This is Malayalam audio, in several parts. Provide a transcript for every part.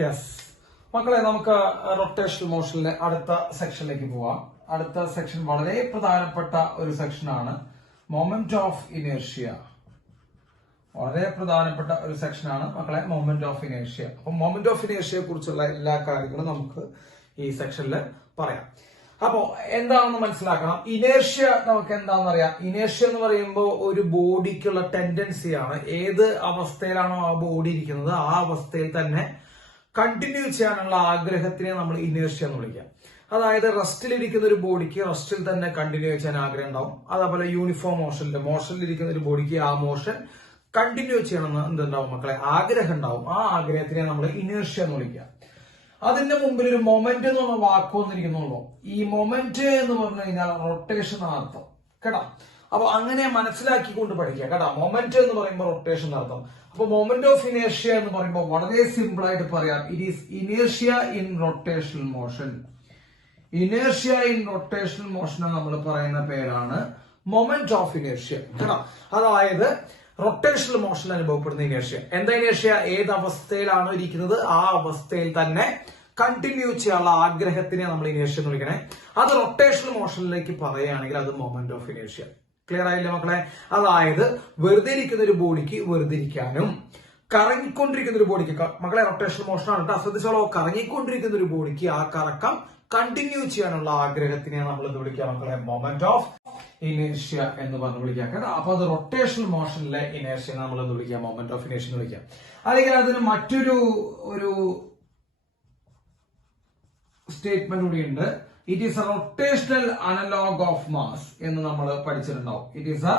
യെസ് മക്കളെ, നമുക്ക് റൊട്ടേഷണൽ മോഷനിലെ അടുത്ത സെക്ഷനിലേക്ക് പോവാം. അടുത്ത സെക്ഷൻ വളരെ പ്രധാനപ്പെട്ട ഒരു സെക്ഷനാണ് മൊമെന്റ് ഓഫ് ഇനേർഷ്യ. വളരെ പ്രധാനപ്പെട്ട ഒരു സെക്ഷനാണ് മക്കളെ മൊമെന്റ് ഓഫ് ഇനേർഷ്യ. അപ്പൊ മൊമെന്റ് ഓഫ് ഇനേർഷ്യയെ കുറിച്ചുള്ള എല്ലാ കാര്യങ്ങളും നമുക്ക് ഈ സെക്ഷനിൽ പറയാം. അപ്പോ എന്താണെന്ന് മനസ്സിലാക്കണം. ഇനേർഷ്യ നമുക്ക് എന്താണെന്ന് അറിയാം. ഇനേർഷ്യ എന്ന് പറയുമ്പോൾ ഒരു ബോഡിക്കുള്ള ടെൻഡൻസിയാണ്. ഏത് അവസ്ഥയിലാണോ ആ ബോഡി ഇരിക്കുന്നത് ആ അവസ്ഥയിൽ തന്നെ കണ്ടിന്യൂ ചെയ്യാനുള്ള ആഗ്രഹത്തിനെ നമ്മൾ ഇനേർഷ്യ എന്ന് വിളിക്കാം. അതായത് റെസ്റ്റിലിരിക്കുന്ന ഒരു ബോഡിക്ക് റെസ്റ്റിൽ തന്നെ കണ്ടിന്യൂ ചെയ്യാൻ ആഗ്രഹം ഉണ്ടാവും. അതേപോലെ യൂണിഫോം മോഷനിലിരിക്കുന്ന ഒരു ബോഡിക്ക് ആ മോഷൻ കണ്ടിന്യൂ ചെയ്യണമെന്ന് എന്തുണ്ടാവും മക്കളെ, ആഗ്രഹം ഉണ്ടാവും. ആ ആഗ്രഹത്തിനെ നമ്മൾ ഇനേർഷ്യ എന്ന് വിളിക്കുക. അതിന്റെ മുമ്പിൽ ഒരു മൊമെന്റ് എന്ന് പറഞ്ഞ വാക്ക് വന്നിരിക്കുന്നുള്ളൂ. ഈ മൊമെന്റ് എന്ന് പറഞ്ഞു കഴിഞ്ഞാൽ റൊട്ടേഷൻ അർത്ഥം കേട്ടോ. അപ്പൊ അങ്ങനെ മനസ്സിലാക്കിക്കൊണ്ട് പഠിക്കുക കേട്ടോ. മൊമെന്റ് എന്ന് പറയുമ്പോൾ റൊട്ടേഷൻ അർത്ഥം. അപ്പൊ മൊമെന്റ് ഓഫ് ഇനേർഷ്യ എന്ന് പറയുമ്പോൾ വളരെ സിമ്പിൾ ആയിട്ട് പറയാം. It is inertia in rotational motion. Inertia in rotational motion നമ്മൾ പറയുന്ന പേരാണ് മൊമെന്റ് ഓഫ് ഇനേർഷ്യ കേട്ടോ. അതായത് റൊട്ടേഷണൽ മോഷൻ അനുഭവപ്പെടുന്ന ഇനേർഷ്യ. എന്താ ഇനേർഷ്യ? ഏത് അവസ്ഥയിലാണോ ഇരിക്കുന്നത് ആ അവസ്ഥയിൽ തന്നെ കണ്ടിന്യൂ ചെയ്യാനുള്ള ആഗ്രഹത്തിനെ നമ്മൾ ഇനേർഷ്യ എന്ന് വിളിക്കണേ. അത് റൊട്ടേഷണൽ മോഷനിലേക്ക് പറയുകയാണെങ്കിൽ അത് മൊമെന്റ് ഓഫ് ഇനേർഷ്യ. ക്ലിയർ ആയില്ലേ മക്കളെ? അതായത് വെറുതെ ഇരിക്കുന്ന ഒരു ബോഡിക്ക് വെറുതെ ഇരിക്കാനും കറങ്ങിക്കൊണ്ടിരിക്കുന്ന ഒരു ബോഡിക്ക്, മക്കളെ റൊട്ടേഷണൽ മോഷൻ ആണ് കേട്ടോ, ശ്രദ്ധിച്ചോളൂ. കറങ്ങിക്കൊണ്ടിരിക്കുന്ന ഒരു ബോഡിക്ക് ആ കറക്കം കണ്ടിന്യൂ ചെയ്യാനുള്ള ആഗ്രഹത്തിനെ നമ്മൾ ഇത് വിളിക്കുക മക്കളെ മൊമെന്റ് ഓഫ് ഇനേർഷ്യ എന്ന് പറഞ്ഞ് വിളിക്കാം കേട്ടോ. അപ്പൊ അത് റൊട്ടേഷണൽ മോഷനിലെ ഇനേർഷ്യ നമ്മൾ എന്ന് വിളിക്കാം, മൊമെന്റ് ഓഫ് ഇനേർഷ്യ എന്ന് വിളിക്കാം. അല്ലെങ്കിൽ അതിന് മറ്റൊരു സ്റ്റേറ്റ്മെന്റ് കൂടിയുണ്ട്. It is a rotational analog of mass എന്ന് നമ്മൾ പഠിച്ചിട്ടുണ്ടാവും. It is a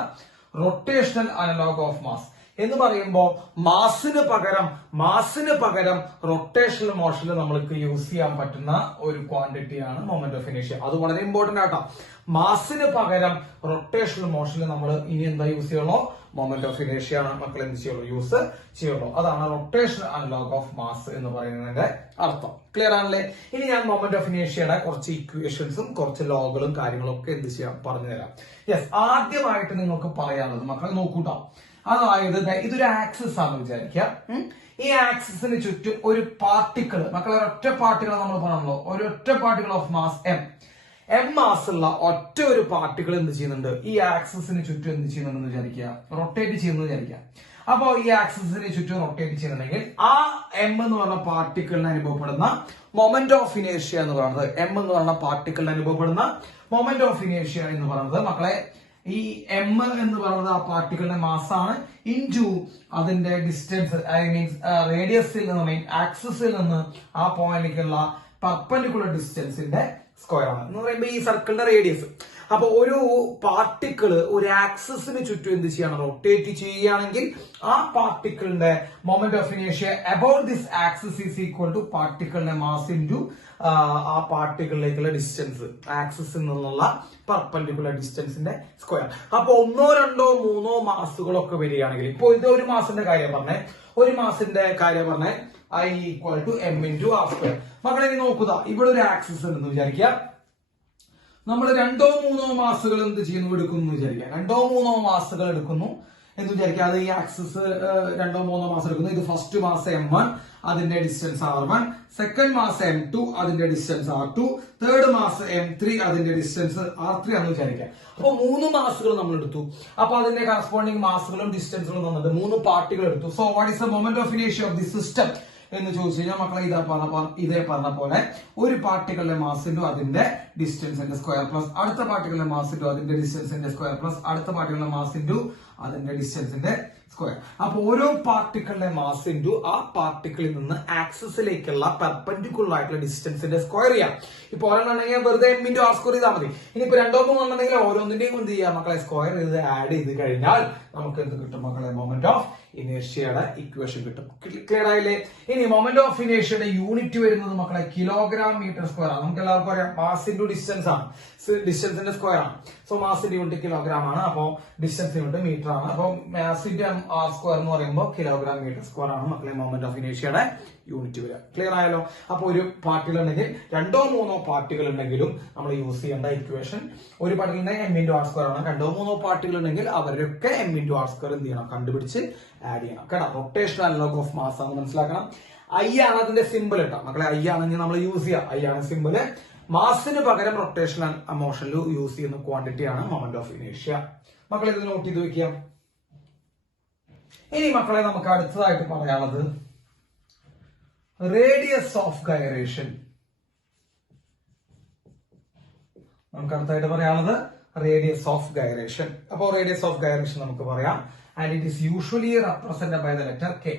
rotational analog of mass എന്ന് പറയുമ്പോൾ മാസിന് പകരം റൊട്ടേഷണൽ മോഷനിൽ നമ്മൾക്ക് യൂസ് ചെയ്യാൻ പറ്റുന്ന ഒരു ക്വാണ്ടിറ്റിയാണ് മൊമെന്റ് ഓഫ് ഇനേർഷ്യ. അത് വളരെ ഇമ്പോർട്ടന്റ് ആട്ടോ. മാസിന് പകരം റൊട്ടേഷണൽ മോഷനിൽ നമ്മൾ ഇനി എന്താ യൂസ് ചെയ്യുള്ളൂ? മൊമെന്റ് ഓഫ് ഇനേർഷ്യ ആണ് മക്കൾ എന്ത് ചെയ്യുള്ളൂ? യൂസ് ചെയ്യുള്ളൂ. അതാണ് റൊട്ടേഷണൽ അനലോഗ് ഓഫ് മാസ് എന്ന് പറയുന്നതിന്റെ അർത്ഥം. ക്ലിയർ ആണല്ലേ? ഇനി ഞാൻ മൊമെന്റ് ഓഫ് ഇനേർഷ്യയുടെ കുറച്ച് ഇക്വേഷൻസും കുറച്ച് ലോകളും കാര്യങ്ങളും ഒക്കെ എന്ത് ചെയ്യാം പറഞ്ഞുതരാം. യെസ്, ആദ്യമായിട്ട് നിങ്ങൾക്ക് പറയാനുള്ളത് മക്കൾ നോക്കൂട്ടോ. അതായത് ഇതൊരു ആക്സിസ് ആണെന്ന് വിചാരിക്കുക. ഈ ആക്സിസിന് ചുറ്റും ഒരു പാർട്ടിക്കിൾ, മക്കളെ ഒരൊറ്റ പാർട്ടിക്കിൾ നമ്മൾ പറഞ്ഞല്ലോ, ഒരൊറ്റ particle of mass M mass ഉള്ള ഒറ്റ ഒരു പാർട്ടിക്കിൾ എന്ത് ചെയ്യുന്നുണ്ട്? ഈ ആക്സിസിന് ചുറ്റും എന്ത് ചെയ്യുന്നുണ്ടെന്ന് വിചാരിക്കുക, റൊട്ടേറ്റ് ചെയ്യുന്നത് വിചാരിക്കുക. അപ്പോ ഈ ആക്സിസിന് ചുറ്റും റൊട്ടേറ്റ് ചെയ്യുന്നുണ്ടെങ്കിൽ ആ എം എന്ന് പറഞ്ഞ പാർട്ടിക്കിളിന് അനുഭവപ്പെടുന്ന മൊമെന്റ് ഓഫ് ഇനേർഷ്യ എന്ന് പറയുന്നത്, എം എന്ന് പറഞ്ഞ പാർട്ടിക്കിളിന് അനുഭവപ്പെടുന്ന മൊമെന്റ് ഓഫ് ഇനേർഷ്യ എന്ന് പറയുന്നത് മക്കളെ ഈ എം എന്ന് പറയുന്നത് ആ പാർട്ടിക്കിളിന്റെ മാസാണ് ഇൻറ്റു അതിന്റെ ഡിസ്റ്റൻസ്, ഐ മീൻസ് റേഡിയസിൽ നിന്ന് ആക്സിസിൽ നിന്ന് ആ പോയിന്റിലേക്കുള്ള പെർപെൻഡിക്കുലർ ഡിസ്റ്റൻസിന്റെ സ്ക്വയർ ആണ് എന്ന് പറയുമ്പോൾ ഈ സർക്കിളിന്റെ റേഡിയസ്. അപ്പൊ ഒരു പാർട്ടിക്കിള് ഒരു ആക്സിസിന് ചുറ്റും എന്ത് ചെയ്യണം? റൊട്ടേറ്റ് ചെയ്യുകയാണെങ്കിൽ ആ പാർട്ടിക്കിളിന്റെ moment of inertia about this axis is equal to പാർട്ടിക്കിളിന്റെ മാസ് ഇൻറ്റു ആ പാർട്ടിക്കിളിലേക്കുള്ള ഡിസ്റ്റൻസ്, ആക്സിസിൽ നിന്നുള്ള പെർപെൻഡിക്കുലർ ഡിസ്റ്റൻസിന്റെ സ്ക്വയർ. അപ്പൊ 1, 2, 3 മാസുകളൊക്കെ വരികയാണെങ്കിൽ, ഇപ്പൊ ഇത് ഒരു മാസത്തിന്റെ കാര്യം പറഞ്ഞേ, I equal to m into r square. മക്കളെ ഇനി നോക്കുക, ഇവിടെ ഒരു ആക്സിസ് ഉണ്ടെന്ന് വിചാരിക്കുക. നമ്മൾ 2, 3 മാസുകൾ എന്ത് ചെയ്യുന്നു? എടുക്കുന്നു വിചാരിക്കുക. 2, 3 മാസുകൾ എടുക്കുന്നു എന്ന് വിചാരിക്കുക. അത് ഈ ആക്സിസ് 2, 3 മാസം എടുക്കുന്നു. ഇത് ഫസ്റ്റ് മാസം M1, അതിന്റെ ഡിസ്റ്റൻസ് R1, സെക്കൻഡ് മാസം M2, അതിന്റെ ഡിസ്റ്റൻസ് R2, തേർഡ് മാസം M3, അതിന്റെ ഡിസ്റ്റൻസ് R3 ആണെന്ന് വിചാരിക്കുക. അപ്പൊ 3 മാസുകൾ നമ്മൾ എടുത്തു. അപ്പൊ അതിന്റെ കറസ്പോണ്ടിങ് മാസുകളും ഡിസ്റ്റൻസുകളും തന്നിട്ട് 3 പാർട്ടികൾ എടുത്തു. So what is the moment of inertia of the system എന്ന് ചോദിച്ചു കഴിഞ്ഞാൽ മക്കളെ ഇതേ പറഞ്ഞ പോലെ ഒരു പാർട്ടിക്കിളിന്റെ മാസ് ഇൻറ്റു അതിന്റെ ഡിസ്റ്റൻസിന്റെ സ്ക്വയർ പ്ലസ് അടുത്ത പാർട്ടിക്കിളിന്റെ മാസ് ഇൻറ്റു അതിന്റെ ഡിസ്റ്റൻസിന്റെ സ്ക്വയർ പ്ലസ് അടുത്ത പാർട്ടിക്കിളിന്റെ മാസ് ഇൻറ്റു അതിന്റെ ഡിസ്റ്റൻസിന്റെ സ്ക്വയർ. അപ്പൊ ഓരോ പാർട്ടിക്കിളിന്റെ മാസ് ഇൻറ്റു ആ പാർട്ടിക്കിളിൽ നിന്ന് ആക്സിസിലേക്കുള്ള പെർപെൻഡിക്കുലർ ആയിട്ടുള്ള ഡിസ്റ്റൻസിന്റെ സ്ക്വയർ ചെയ്യാം. ഇപ്പൊ ഒരെണ്ണുണ്ടെങ്കിൽ വെറുതെ m into r സ്ക്വയർ ചെയ്താൽ മതി. ഇനിയിപ്പോ 2, 3 ഉണ്ടെങ്കിൽ ഓരോന്നിന്റെയും എന്ത് ചെയ്യാം മക്കളെ? സ്ക്വയർ ചെയ്ത് ആഡ് ചെയ്ത് കഴിഞ്ഞാൽ നമുക്ക് എന്ത് കിട്ടും മക്കളെ? മൊമെന്റ് ഓഫ് ഇനേർഷ്യയുടെ ഇക്വേഷൻ കിട്ടും. ക്ലിയർ ആയില്ലേ? ഇനി മൊമെന്റ് ഓഫ് ഇനേർഷ്യയുടെ യൂണിറ്റ് വരുന്നത് മക്കളെ കിലോഗ്രാം മീറ്റർ സ്ക്വയർ ആണ്. നമുക്ക് എല്ലാവർക്കും അറിയാം മാസ് ഇൻറ്റു ഡിസ്റ്റൻസ് ആണ്, ഡിസ്റ്റൻസിന്റെ സ്ക്വയർ ആണ്. സോ മാസിന്റെ യൂണിറ്റ് കിലോഗ്രാം ആണ്, അപ്പോ ഡിസ്റ്റൻസ് യൂണിറ്റ് മീറ്റർ ആണ്. അപ്പൊ മാസിന്റെ ആർ സ്ക്വയർ എന്ന് പറയുമ്പോൾ കിലോഗ്രാം മീറ്റർ സ്ക്വയർ ആണ് മക്കളെ മൊമെന്റ് ഓഫ് ഇനേർഷ്യയുടെ യൂണിറ്റ് വരിക. ക്ലിയർ ആയല്ലോ? അപ്പൊ ഒരു പാർട്ടികൾ ഉണ്ടെങ്കിൽ 2, 3 പാർട്ടികൾ ഉണ്ടെങ്കിലും നമ്മൾ യൂസ് ചെയ്യേണ്ട ഇക്വേഷൻ, ഒരു പാർട്ടികളുടെ m into r സ്ക്വയർ ആണ്. 2, 3 പാർട്ടികൾ ഉണ്ടെങ്കിൽ അവരൊക്കെ m into r സ്ക്വയർ എന്ത് ചെയ്യണം? കണ്ടുപിടിച്ച് ആഡ് ചെയ്യണം കേട്ടോ. റൊട്ടേഷണൽ അനലോഗ് ഓഫ് മാസ് ആണ് മനസ്സിലാക്കണം. ഐ ആണ് അതിന്റെ സിമ്പിൾ കേട്ടോ മക്കളെ. ഐ ആണെങ്കിൽ നമ്മൾ യൂസ് ചെയ്യാം. ഐ ആണ് സിമ്പിള്. മാസിന് പകരം റൊട്ടേഷണൽ മോഷനിൽ യൂസ് ചെയ്യുന്ന ക്വാണ്ടിറ്റി ആണ് മൊമെന്റ് ഓഫ് ഇനേഷ്യ. മക്കളെ ഇത് നോട്ട് ചെയ്ത് വെക്കാം. ഇനി മക്കളെ നമുക്ക് അടുത്തതായിട്ട് പറയാനുള്ളത് റേഡിയസ് ഓഫ് ഗൈറേഷൻ. നമുക്ക് അടുത്തായിട്ട് പറയാനുള്ളത് റേഡിയസ് ഓഫ് ഗൈറേഷൻ. അപ്പോൾ റേഡിയസ് ഓഫ് ഗൈറേഷൻ നമുക്ക് പറയാം. And it is usually represented by the letter K.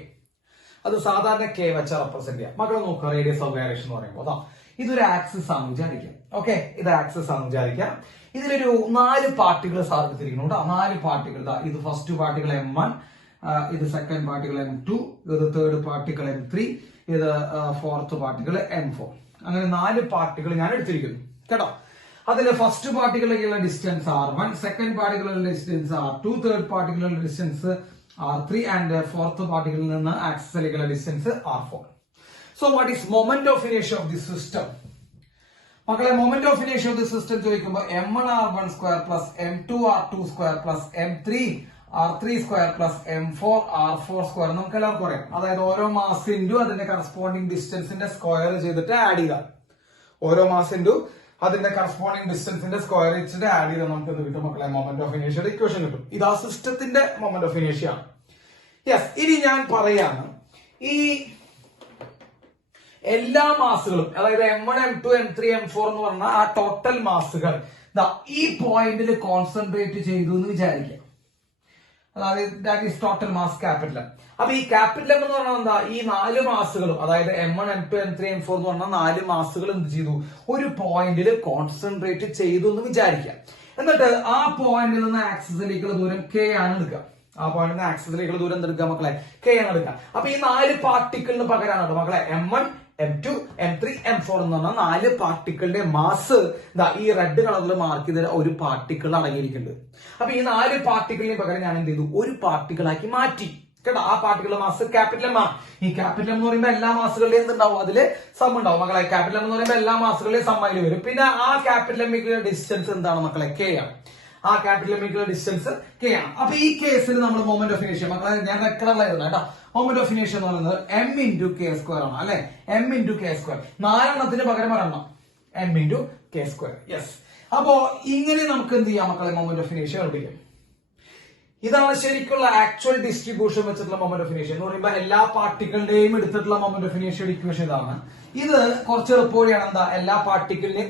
അത് സാധാരണ കെ വെച്ച റെപ്രസെന്റ് ചെയ്യാം. മക്കളെ നോക്കുക, റേഡിയസ് ഓഫ് ഗൈറേഷൻ എന്ന് പറയുമ്പോൾ അതാ ഇതൊരു ആക്സിസ് ആണെന്ന് വിചാരിക്കാം. ഓക്കെ, ഇത് ആക്സിസ് ആണെന്ന് വിചാരിക്കാം. ഇതിലൊരു 4 പാർട്ടികൾ സാധിച്ചിരിക്കുന്നു കേട്ടോ. 4 പാർട്ടികൾ. ഇത് ഫസ്റ്റ് പാർട്ടികൾ M1, ഇത് സെക്കൻഡ് പാർട്ടികൾ M2, ഇത് തേർഡ് പാർട്ടികൾ M3, ഇത് ഫോർത്ത് പാർട്ടികൾ M4. അങ്ങനെ 4 പാർട്ടികൾ ഞാൻ എടുത്തിരിക്കുന്നു കേട്ടോ. അതിൽ ഫസ്റ്റ് പാർട്ടികളിലേക്കുള്ള ഡിസ്റ്റൻസ് R1, സെക്കൻഡ് പാർട്ടികളുടെ ഡിസ്റ്റൻസ് R2, തേർഡ് പാർട്ടികളുടെ ഡിസ്റ്റൻസ് R3 ആൻഡ് ഫോർത്ത് പാർട്ടികളിൽ നിന്ന് ആക്സിസിലേക്കുള്ള distance R4. So what is moment of ഇനേഷ്യ ഓഫ് ദി സിസ്റ്റം? മക്കളെ മൊമെന്റ് ഓഫ് ഇനേഷ്യ ഓഫ് ദി സിസ്റ്റം ചോദിക്കുമ്പോൾ M1 R1 square plus M2 R2 square plus M3 R3 square plus M4 R4 square നമുക്ക് എല്ലാവർക്കും അറിയാം. അതായത് ഓരോ മാസ് ഇൻറ്റു അതിന്റെ കറസ്പോണ്ടിങ് ഡിസ്റ്റൻസിന്റെ സ്ക്വയർ ചെയ്തിട്ട് ആഡ് ചെയ്യുക. ഓരോ മാസ് ഇൻറ്റു അതിന്റെ കറസ്പോണ്ടിങ് ഡിസ്റ്റൻസിന്റെ സ്ക്വയർ വെച്ചിട്ട് ആഡ് ചെയ്താൽ നമുക്ക് എന്ത് കിട്ടും മക്കളെ? മൊമെന്റ് ഓഫ് ഇനേഷ്യയുടെ ഇക്വേഷൻ കിട്ടും. ഇത് ആ സിസ്റ്റത്തിന്റെ മൊമെന്റ് ഓഫ് ഇനേഷ്യ ആണ്. യെസ്, ഇനി ഞാൻ പറയാണ് ഈ എല്ലാ മാസുകളും, അതായത് M1 M2 M3 M4 എന്ന് പറഞ്ഞ ആ ടോട്ടൽ മാസുകൾ ഈ പോയിന്റിൽ കോൺസെൻട്രേറ്റ് ചെയ്തു എന്ന് വിചാരിക്കാം. അതായത് that is total mass capital M. അപ്പൊ ഈ ക്യാപിറ്റൽ എം എന്ന് പറഞ്ഞാൽ എന്താ? ഈ 4 മാസുകളും, അതായത് M1 M2 M3 M4 എന്ന് പറഞ്ഞ 4 മാസുകൾ എന്ത് ചെയ്തു? ഒരു പോയിന്റിൽ കോൺസെൻട്രേറ്റ് ചെയ്തു എന്ന് വിചാരിക്കാം. എന്നിട്ട് ആ പോയിന്റിൽ നിന്ന് ആക്സിസിലേക്കുള്ള ദൂരം K ആണ് എടുക്കുക. ആ പോയിന്റിൽ നിന്ന് ആക്സിസിലേക്കുള്ള ദൂരം എന്തെടുക്കുക മക്കളെ? K ആണ് എടുക്കുക. അപ്പൊ ഈ 4 പാർട്ടിക്കിളിന് പകരമാണ് മക്കളെ M1 M2 M3 M4 എന്ന് പറഞ്ഞാൽ 4 പാർട്ടിക്കിളിന്റെ മാസ് ഈ റെഡ് കളറിൽ മാർക്ക് ചെയ്ത ഒരു പാർട്ടിക്കിൾ അടങ്ങിയിരിക്കുന്നുണ്ട്. അപ്പൊ ഈ 4 പാർട്ടിക്കിളിന് പകരം ഞാൻ എന്ത് ചെയ്തു? ഒരു പാർട്ടിക്കിളാക്കി മാറ്റി കേട്ടോ. ആ പാർട്ടിക്കിൾ മാസ് ക്യാപിറ്റൽ എം ആണ്. ഈ ക്യാപിറ്റൽ എം എന്ന് പറയുമ്പോൾ എല്ലാ മാസുകളുടെയും എന്തുണ്ടാവും? അതില് സം ഉണ്ടാവും മക്കളെ. ക്യാപിറ്റൽ എം എന്ന് പറയുമ്പോൾ എല്ലാ മാസുകളുടെയും സം അതിൽ വരും. പിന്നെ ആ ക്യാപിറ്റൽ എമ്മിക്കുള്ള ഡിസ്റ്റൻസ് എന്താണ് മക്കളെ? K ആണ്. ആ ക്യാപിറ്റൽ എമ്മിക്കുള്ള ഡിസ്റ്റൻസ് K ആണ്. അപ്പൊ ഈ കേസിൽ നമ്മൾ മൊമെന്റ് ഓഫ് ഇനേഷ്യ മക്കളെ ഞാൻ റെക്കോർഡായിരുന്നു കേട്ടോ. മൊമെന്റ് ഓഫ് ഇനേഷ്യ എന്ന് പറയുന്നത് M ഇൻറ്റു K സ്ക്വയർ ആണ് അല്ലെ. M into K square. 4 പകരം 1 M into K square. Yes. അപ്പോ ഇങ്ങനെ നമുക്ക് എന്ത് ചെയ്യാം മക്കളെ? മൊമെന്റ് ഓഫ് ഇനേഷ്യ കണ്ടുപിടിക്കാം. ഇതാണ് ശരിക്കുള്ള ആക്ച്വൽ ഡിസ്ട്രിബ്യൂഷൻ വെച്ചിട്ടുള്ള മൊമെന്റ് ഓഫ് ഇനേഷ്യ എന്ന് പറയുമ്പോൾ എല്ലാ പാർട്ടികളുടെയും എടുത്തിട്ടുള്ള മൊമെന്റ് ഓഫ് ഇനേഷ്യയുടെ ഇക്വേഷൻ ഇതാണ്. ഇത് കുറച്ച് എളുപ്പവഴിയാണ്. എന്താ? എല്ലാ പാർട്ടിക്കിളിനെയും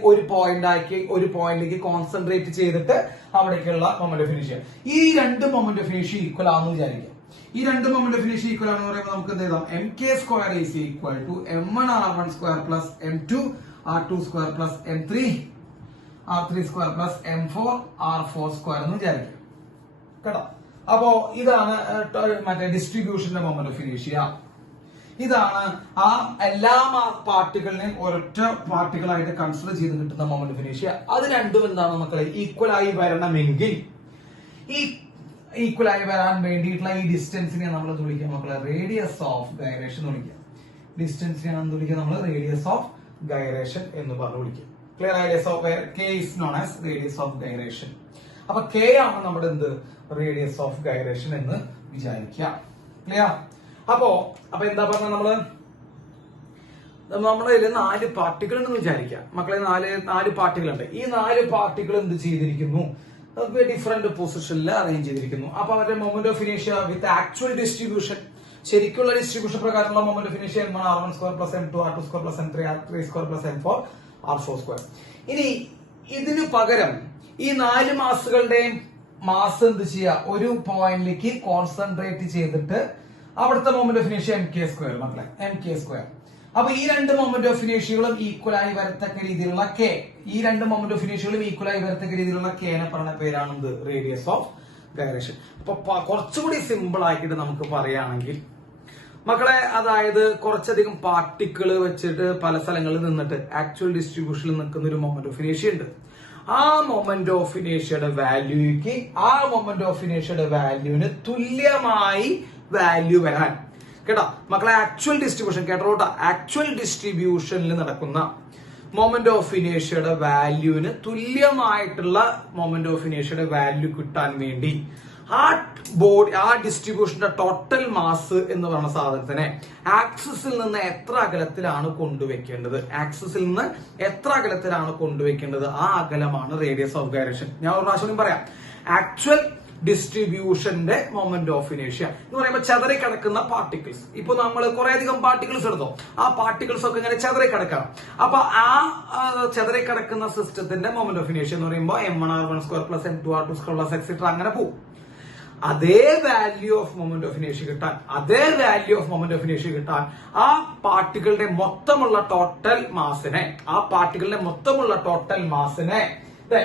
ഒരു പോയിന്റിലേക്ക് കോൺസെൻട്രേറ്റ് ചെയ്തിട്ട് അവിടേക്കുള്ള മൊമെന്റ് ഓഫ് ഇനേഷ്യ. ഈ 2 മൊമെന്റ് ഓഫ് ഇനേഷ്യ ഈക്വൽ ആണെന്ന് വിചാരിക്കാം. ഈ 2 മൊമെന്റ് ഓഫ് ഇനേഷ്യ ഈക്വൽ ആണെന്ന് പറയുമ്പോൾ നമുക്ക് എന്ത് ചെയ്താം? MK square is equal to M1 R1 square plus M2 R2 square plus M3 R3 square plus M4 R4 square എന്ന് വിചാരിക്കാം കേട്ടോ. അപ്പോ ഇതാണ് മറ്റേ ഡിസ്ട്രിബ്യൂഷന്റെ മൊമെന്റ് ഓഫ് ഇനേഷ്യ. ഇതാണ് ആ എല്ലാ പാർട്ടികളിനെയും ഒരൊറ്റ പാർട്ടികളായിട്ട് കൺസിഡർ ചെയ്ത് കിട്ടുന്ന മൊമെന്റ് ഓഫ് ഇനേഷ്യ. അത് രണ്ടും എന്താണ് മക്കളെ? ഈക്വൽ ആയി വരണമെങ്കിൽ ഈ ഈക്വൽ ആയി വരാൻ വേണ്ടിയിട്ടുള്ള ഈ ഡിസ്റ്റൻസിനെ നമ്മൾ വിളിക്കുക മക്കളെ റേഡിയസ് ഓഫ് ഗൈറേഷൻ എന്ന് വിളിക്കുക. ഡിസ്റ്റൻസിനെ വിളിക്കുക നമ്മൾ റേഡിയസ് ഓഫ് ഗൈറേഷൻ എന്ന് പറഞ്ഞു വിളിക്കുക. Clear? Radius of K is known as radius of gyration. അപ്പൊ K ആണ് നമ്മുടെ എന്ത്? റേഡിയസ് ഓഫ് ഗൈറേഷൻ എന്ന് വിചാരിക്കുക. ക്ലിയർ? അപ്പൊ എന്താ പറഞ്ഞ നമ്മുടെ 4 പാർട്ടികൾ ഉണ്ടെന്ന് വിചാരിക്കുക മക്കളെ. 4 പാർട്ടികൾ ഉണ്ട്. ഈ 4 പാർട്ടികൾ എന്ത് ചെയ്തിരിക്കുന്നു? ഡിഫറെന്റ് പൊസിഷനിൽ അറേഞ്ച് ചെയ്തിരിക്കുന്നു. അപ്പൊ അവരുടെ മൊമെന്റ് ഓഫ് ഇനേഷ്യ വിത്ത് ആക്ച്വൽ ഡിസ്ട്രിബ്യൂഷൻ, ശരിക്കുള്ള ഡിസ്ട്രിബ്യൂഷൻ പ്രകാരമുള്ള മൊമെന്റ് ഓഫ് ഇനേഷ്യ M1 R1 square plus M2 R2 square plus M3 R3 square plus M4 R4 square. ഇനി ഇതിനു പകരം ഈ 4 മാസുകളുടെയും മാസ് എന്ത് ചെയ്യുക? ഒരു പോയിന്റിലേക്ക് കോൺസെൻട്രേറ്റ് ചെയ്തിട്ട് അവിടുത്തെ മൊമെന്റ് ഓഫ് ഇനേഷ്യ MK സ്ക്വയർ മക്കളെ. MK square. അപ്പൊ ഈ 2 മൊമെന്റ് ഓഫ് ഇനേഷ്യകളും ഈക്വൽ ആയി വരത്തക്ക രീതിയിലുള്ള K. ഈ 2 മൊമെന്റ് ഓഫ് ഇനേഷ്യകളും ഈക്വൽ ആയി വരത്തക്ക രീതിയിലുള്ള K നെ പറഞ്ഞ പേരാണ് റേഡിയസ് ഓഫ് ഗൈറേഷൻ. അപ്പൊ കുറച്ചുകൂടി സിമ്പിൾ ആക്കിയിട്ട് നമുക്ക് പറയുകയാണെങ്കിൽ മക്കളെ, അതായത് കുറച്ചധികം പാർട്ടിക്കിൾ വെച്ചിട്ട് പല സ്ഥലങ്ങളിൽ നിന്നിട്ട് ആക്ച്വൽ ഡിസ്ട്രിബ്യൂഷനിൽ നിൽക്കുന്ന ഒരു മൊമെന്റ് ഓഫ് ഇനേഷ്യ ഉണ്ട്. ആ മൊമെന്റ് ഓഫ് ഇനേഷ്യയുടെ വാല്യൂക്ക് ആ മൊമെന്റ് ഓഫ് ഇനേഷ്യയുടെ വാല്യൂവിന് തുല്യമായി വാല്യൂ വരാൻ കേട്ടോ മക്കളെ. ആക്ച്വൽ ഡിസ്ട്രിബ്യൂഷൻ കേട്ടോ. ആക്ച്വൽ ഡിസ്ട്രിബ്യൂഷനിൽ നടക്കുന്ന മൊമെന്റ് ഓഫ് ഇനേഷ്യയുടെ വാല്യൂവിന് തുല്യമായിട്ടുള്ള മൊമെന്റ് ഓഫ് ഇനേഷ്യയുടെ വാല്യൂ കിട്ടാൻ വേണ്ടി ആ ഡിസ്ട്രിബ്യൂഷന്റെ ടോട്ടൽ മാസ് എന്ന് പറയുന്ന സാധനത്തിനെ ആക്സിസിൽ നിന്ന് എത്ര അകലത്തിലാണ് കൊണ്ടുവയ്ക്കേണ്ടത്, ആ അകലമാണ് റേഡിയസ് ഓഫ് ഗൈറേഷൻ. ഞാൻ ഒരു പ്രാവശ്യം പറയാം. ആക്ച്വൽ ഡിസ്ട്രിബ്യൂഷന്റെ മൊമെന്റ് ഓഫ് ഇനേഷ്യ എന്ന് പറയുമ്പോൾ ചെതറി കിടക്കുന്ന പാർട്ടിക്കിൾസ്. ഇപ്പൊ നമ്മൾ കുറെ അധികം പാർട്ടിക്കിൾസ് എടുത്തോ, ആ പാർട്ടിക്കിൾസ് ഒക്കെ ഇങ്ങനെ ചെതറി കിടക്കണം. അപ്പൊ ആ ചെതറി കിടക്കുന്ന സിസ്റ്റത്തിന്റെ മൊമെന്റ് ഓഫ് ഇനേഷ്യ എന്ന് പറയുമ്പോൾ m1r1² + m2r2² + എക്സെട്ര അങ്ങനെ പോകും. അതേ വാല്യൂ ഓഫ് മൊമെന്റ് ഓഫ് ഇനേഷ്യ കിട്ടാൻ ആ പാർട്ടികളുടെ മൊത്തമുള്ള ടോട്ടൽ മാസിനെ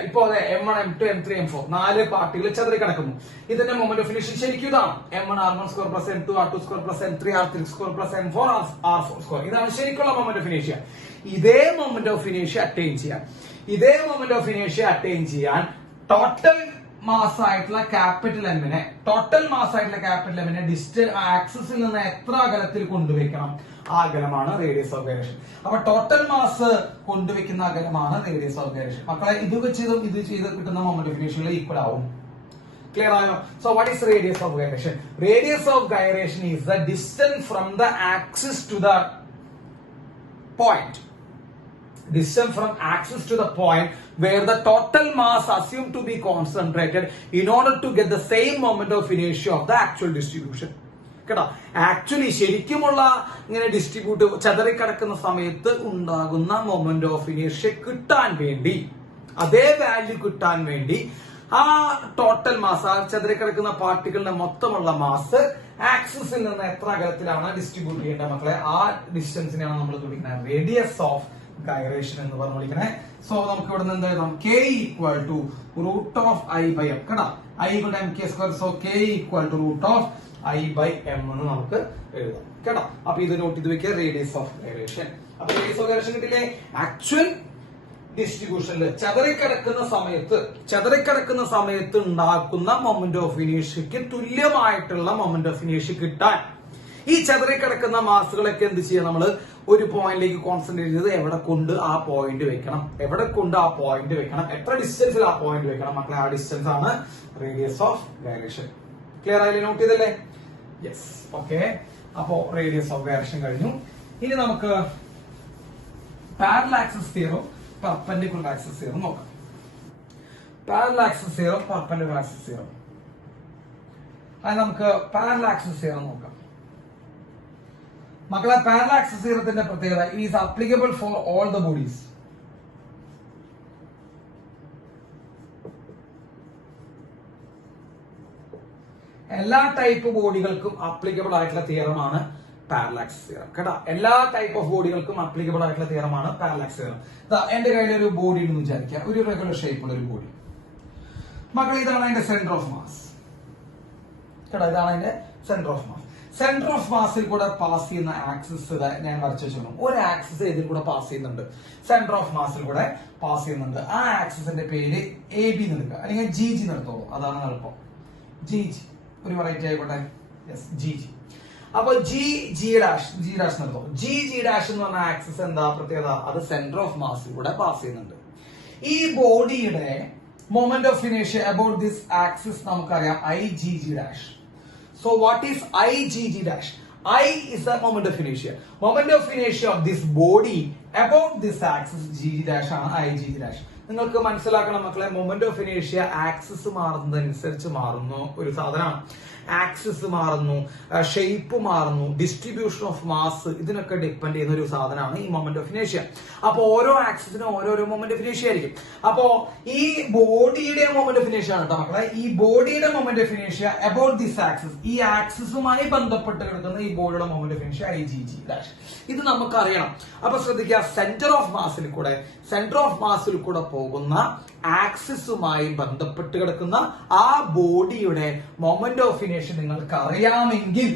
ഇപ്പോ m1, m2, m3, m4 4 പാർട്ടികൾ ചെതറി കിടക്കുന്നു. ഇതിന്റെ മൊമെന്റ് ഓഫ് ഇനേഷ്യ ശരിക്കും ഇതാണ് m1r1² + m2r2² + m3r3² + m4r4². ഇതാണ് ശരിക്കുള്ള മൊമെന്റ് ഓഫ് ഇനേഷ്യ. ഇതേ മൊമെന്റ് ഓഫ് ഇനേഷ്യ അറ്റൈൻ ചെയ്യാൻ ടോട്ടൽ മാസ് ആയിട്ടുള്ള ക്യാപിറ്റൽ എമ്മിനെ ഡിസ്റ്റൻസ് ആക്സിസിൽ നിന്ന് എത്ര അകലത്തിൽ കൊണ്ടുവയ്ക്കണം, ആ അകലമാണ് റേഡിയസ് ഓഫ് ഗൈറേഷൻ. അപ്പൊ ടോട്ടൽ മാസ് കൊണ്ടുവയ്ക്കുന്ന അകലമാണ് റേഡിയസ് ഓഫ് ഗൈറേഷൻ. മക്കളെ ഇത് ചെയ്ത് കിട്ടുന്ന മൊമെന്റ് ഓഫ് ഇനേഷ്യ ഈക്വൽ ആവും. ക്ലിയർ ആയോ? So what is radius of gyration? Radius of gyration is the distance from the axis to the point. Distance from axis to the point where the total mass assumed to be concentrated in order to get the same moment of inertia of the actual distribution. കേട്ടോ, ആക്ച്വലി ശരിക്കുമുള്ള ഇങ്ങനെ ഡിസ്ട്രിബ്യൂട്ട് ചെതറി കിടക്കുന്ന സമയത്ത് ഉണ്ടാകുന്ന മൊമെന്റ് ഓഫ് ഇനേഷ്യ കിട്ടാൻ വേണ്ടി, അതേ വാല്യൂ കിട്ടാൻ വേണ്ടി ആ ടോട്ടൽ മാസ്, ആ ചെതറി കിടക്കുന്ന പാർട്ടികളുടെ മൊത്തമുള്ള മാസ് ആക്സിസിൽ നിന്ന് എത്ര അകലത്തിലാണ് ഡിസ്ട്രിബ്യൂട്ട് ചെയ്യേണ്ടത് മക്കളെ, ആ ഡിസ്റ്റൻസിനെയാണ് നമ്മൾ വിളിക്കുന്നത് റേഡിയസ് ഓഫ് ഗൈറേഷൻ എന്ന് പറഞ്ഞു വിളിക്കണേ. സോ നമുക്ക് ഇവിടെ നിന്ന് എന്ത് എഴുതാം? k √i/m. കേട്ടോ, i = mk². So k √i/m എന്ന് നമുക്ക് എഴുതാം. കേട്ടോ, അപ്പൊ ഇത് നോട്ട് ചെയ്ത് വെക്കുക, റേഡിയസ് ഓഫ് ഗൈറേഷൻ. അപ്പൊ റേഡിയസ് ഓഫ് ഗൈറേഷൻ കിട്ടില്ലേ? ആക്ച്വൽ ഡിസ്ട്രിബ്യൂഷനിൽ ചെതറിക്കിടക്കുന്ന സമയത്ത് ഉണ്ടാക്കുന്ന മൊമെന്റ് ഓഫ് ഇനേഷ്യക്ക് തുല്യമായിട്ടുള്ള മൊമെന്റ് ഓഫ് ഇനേഷ്യ കിട്ടാൻ ഈ ചെതറിക്കിടക്കുന്ന മാസുകളൊക്കെ എന്ത് ചെയ്യാം? നമ്മൾ ഒരു പോയിന്റിലേക്ക് കോൺസെൻട്രേറ്റ് ചെയ്ത് എവിടെ കൊണ്ട് ആ പോയിന്റ് വെക്കണം, എത്ര ഡിസ്റ്റൻസിൽ ആ പോയിന്റ് വെക്കണം മക്കളെ, ആ ഡിസ്റ്റൻസ് ആണ് റേഡിയസ് ഓഫ് ഗൈറേഷൻ. ക്ലിയർ ആയില്ലേ? നോട്ട് ചെയ്തല്ലേ? Yes, okay. അപ്പോ റേഡിയസ് ഓഫ് ഗൈറേഷൻ കഴിഞ്ഞു. ഇനി നമുക്ക് parallel axis theorem perpendicular axis theorem നോക്കാം. Parallel axis theorem, perpendicular axis theorem. അത് നമുക്ക് പാരലൽ ആക്സിസ് തിയറം നോക്കാം. മക്കളെ, പാരലൽ ആക്സിസ് തിയറത്തിന്റെ പ്രത്യേകത is applicable for all the bodies. എല്ലാ ടൈപ്പ് ബോഡികൾക്കും ആപ്ലിക്കബിൾ ആയിട്ടുള്ള തിയറമാണ് പാരലൽ ആക്സിസ് തിയറം. കേട്ടോ, എല്ലാ ടൈപ്പ് ഓഫ് ബോഡികൾക്കും ആപ്ലിക്കബിൾ ആയിട്ടുള്ള തിയറമാണ് പാരലൽ ആക്സിസ് തിയറം. എന്റെ കയ്യിൽ ഒരു ബോഡി എന്ന് വിചാരിക്കുക, ഒരു റെഗുലർ ഷേപ്പുള്ള ഒരു ബോഡി. മക്കൾ, ഇതാണ് അതിന്റെ സെന്റർ ഓഫ് മാസ്. കേട്ടോ, ഇതാണ് അതിന്റെ centre of mass. Centre of മാസിൽ കൂടെ പാസ് ചെയ്യുന്ന ആക്സിസ് ഞാൻ വരച്ചു വെച്ചോളൂ. ഒരു ആക്സിസ് ഇതിൽ കൂടെ പാസ് ചെയ്യുന്നുണ്ട്, സെന്റർ ഓഫ് മാസിൽ കൂടെ പാസ് ചെയ്യുന്നുണ്ട്. ആ ആക്സിസിന്റെ പേര് AB എന്ന് എടുക്കുക, അല്ലെങ്കിൽ GG നിർത്തോളൂ, അതാണ് എളുപ്പം. GG ഒരു വെറൈറ്റി ആയിക്കോട്ടെ. Yes, GG. അപ്പൊ G നിർത്തും. G എന്ന് പറഞ്ഞ ആക്സിസ് എന്താ പ്രത്യേകത? അത് സെന്റർ ഓഫ് മാസിൽ കൂടെ പാസ് ചെയ്യുന്നുണ്ട്. ഈ ബോഡിയുടെ മൊമെന്റ് ഓഫ് ഇനേഷ്യ അബൌട്ട് ദിസ് ആക്സിസ് നമുക്കറിയാം IgG'. So what is IgG'? I is the moment of inertia. Moment of inertia of this body about this axis GG' ആണ് IgG'. നിങ്ങൾക്ക് മനസ്സിലാക്കണം മക്കളെ, മൊമെന്റ് ഓഫ് ഇനേഷ്യ ആക്സിസ് മാറുന്നതനുസരിച്ച് മാറുന്ന ഒരു സാധനമാണ്. ആക്സിസ് മാറുന്നു, ഷേപ്പ് മാറുന്നു, ഡിസ്ട്രിബ്യൂഷൻ ഓഫ് മാസ്, ഇതിനൊക്കെ ഡിപ്പെൻഡ് ചെയ്യുന്ന ഒരു സാധനമാണ് ഈ മൊമെന്റ് ഓഫ് ഇനേഷ്യ. അപ്പൊ ഓരോ ആക്സിസിനും ഓരോരോ മൊമെന്റ് ഓഫ് ഇനേഷ്യ ആയിരിക്കും. അപ്പോ ഈ ബോഡിയുടെ മൊമെന്റ് ഓഫ് ഇനേഷ്യ ആണ് കേട്ടോ മക്കളെ. ഈ ബോഡിയുടെ മൊമെന്റ് ഓഫ് ഇനേഷ്യ അബൌട്ട് ദിസ് ആക്സിസ്, ഈ ആക്സിസുമായി ബന്ധപ്പെട്ട് കിടക്കുന്ന ഈ ബോഡിയുടെ മൊമെന്റ് ഓഫ് ഇനേഷ്യ IgG'. ഇത് നമുക്ക് അറിയണം. അപ്പൊ ശ്രദ്ധിക്കുക, സെന്റർ ഓഫ് മാസിൽ കൂടെ പോകുന്ന ആക്സിസുമായി ബന്ധപ്പെട്ട് കിടക്കുന്ന ആ ബോഡിയുടെ മൊമെന്റ് ഓഫ് ഇനേഷ്യ നിങ്ങൾക്ക് അറിയാമെങ്കിൽ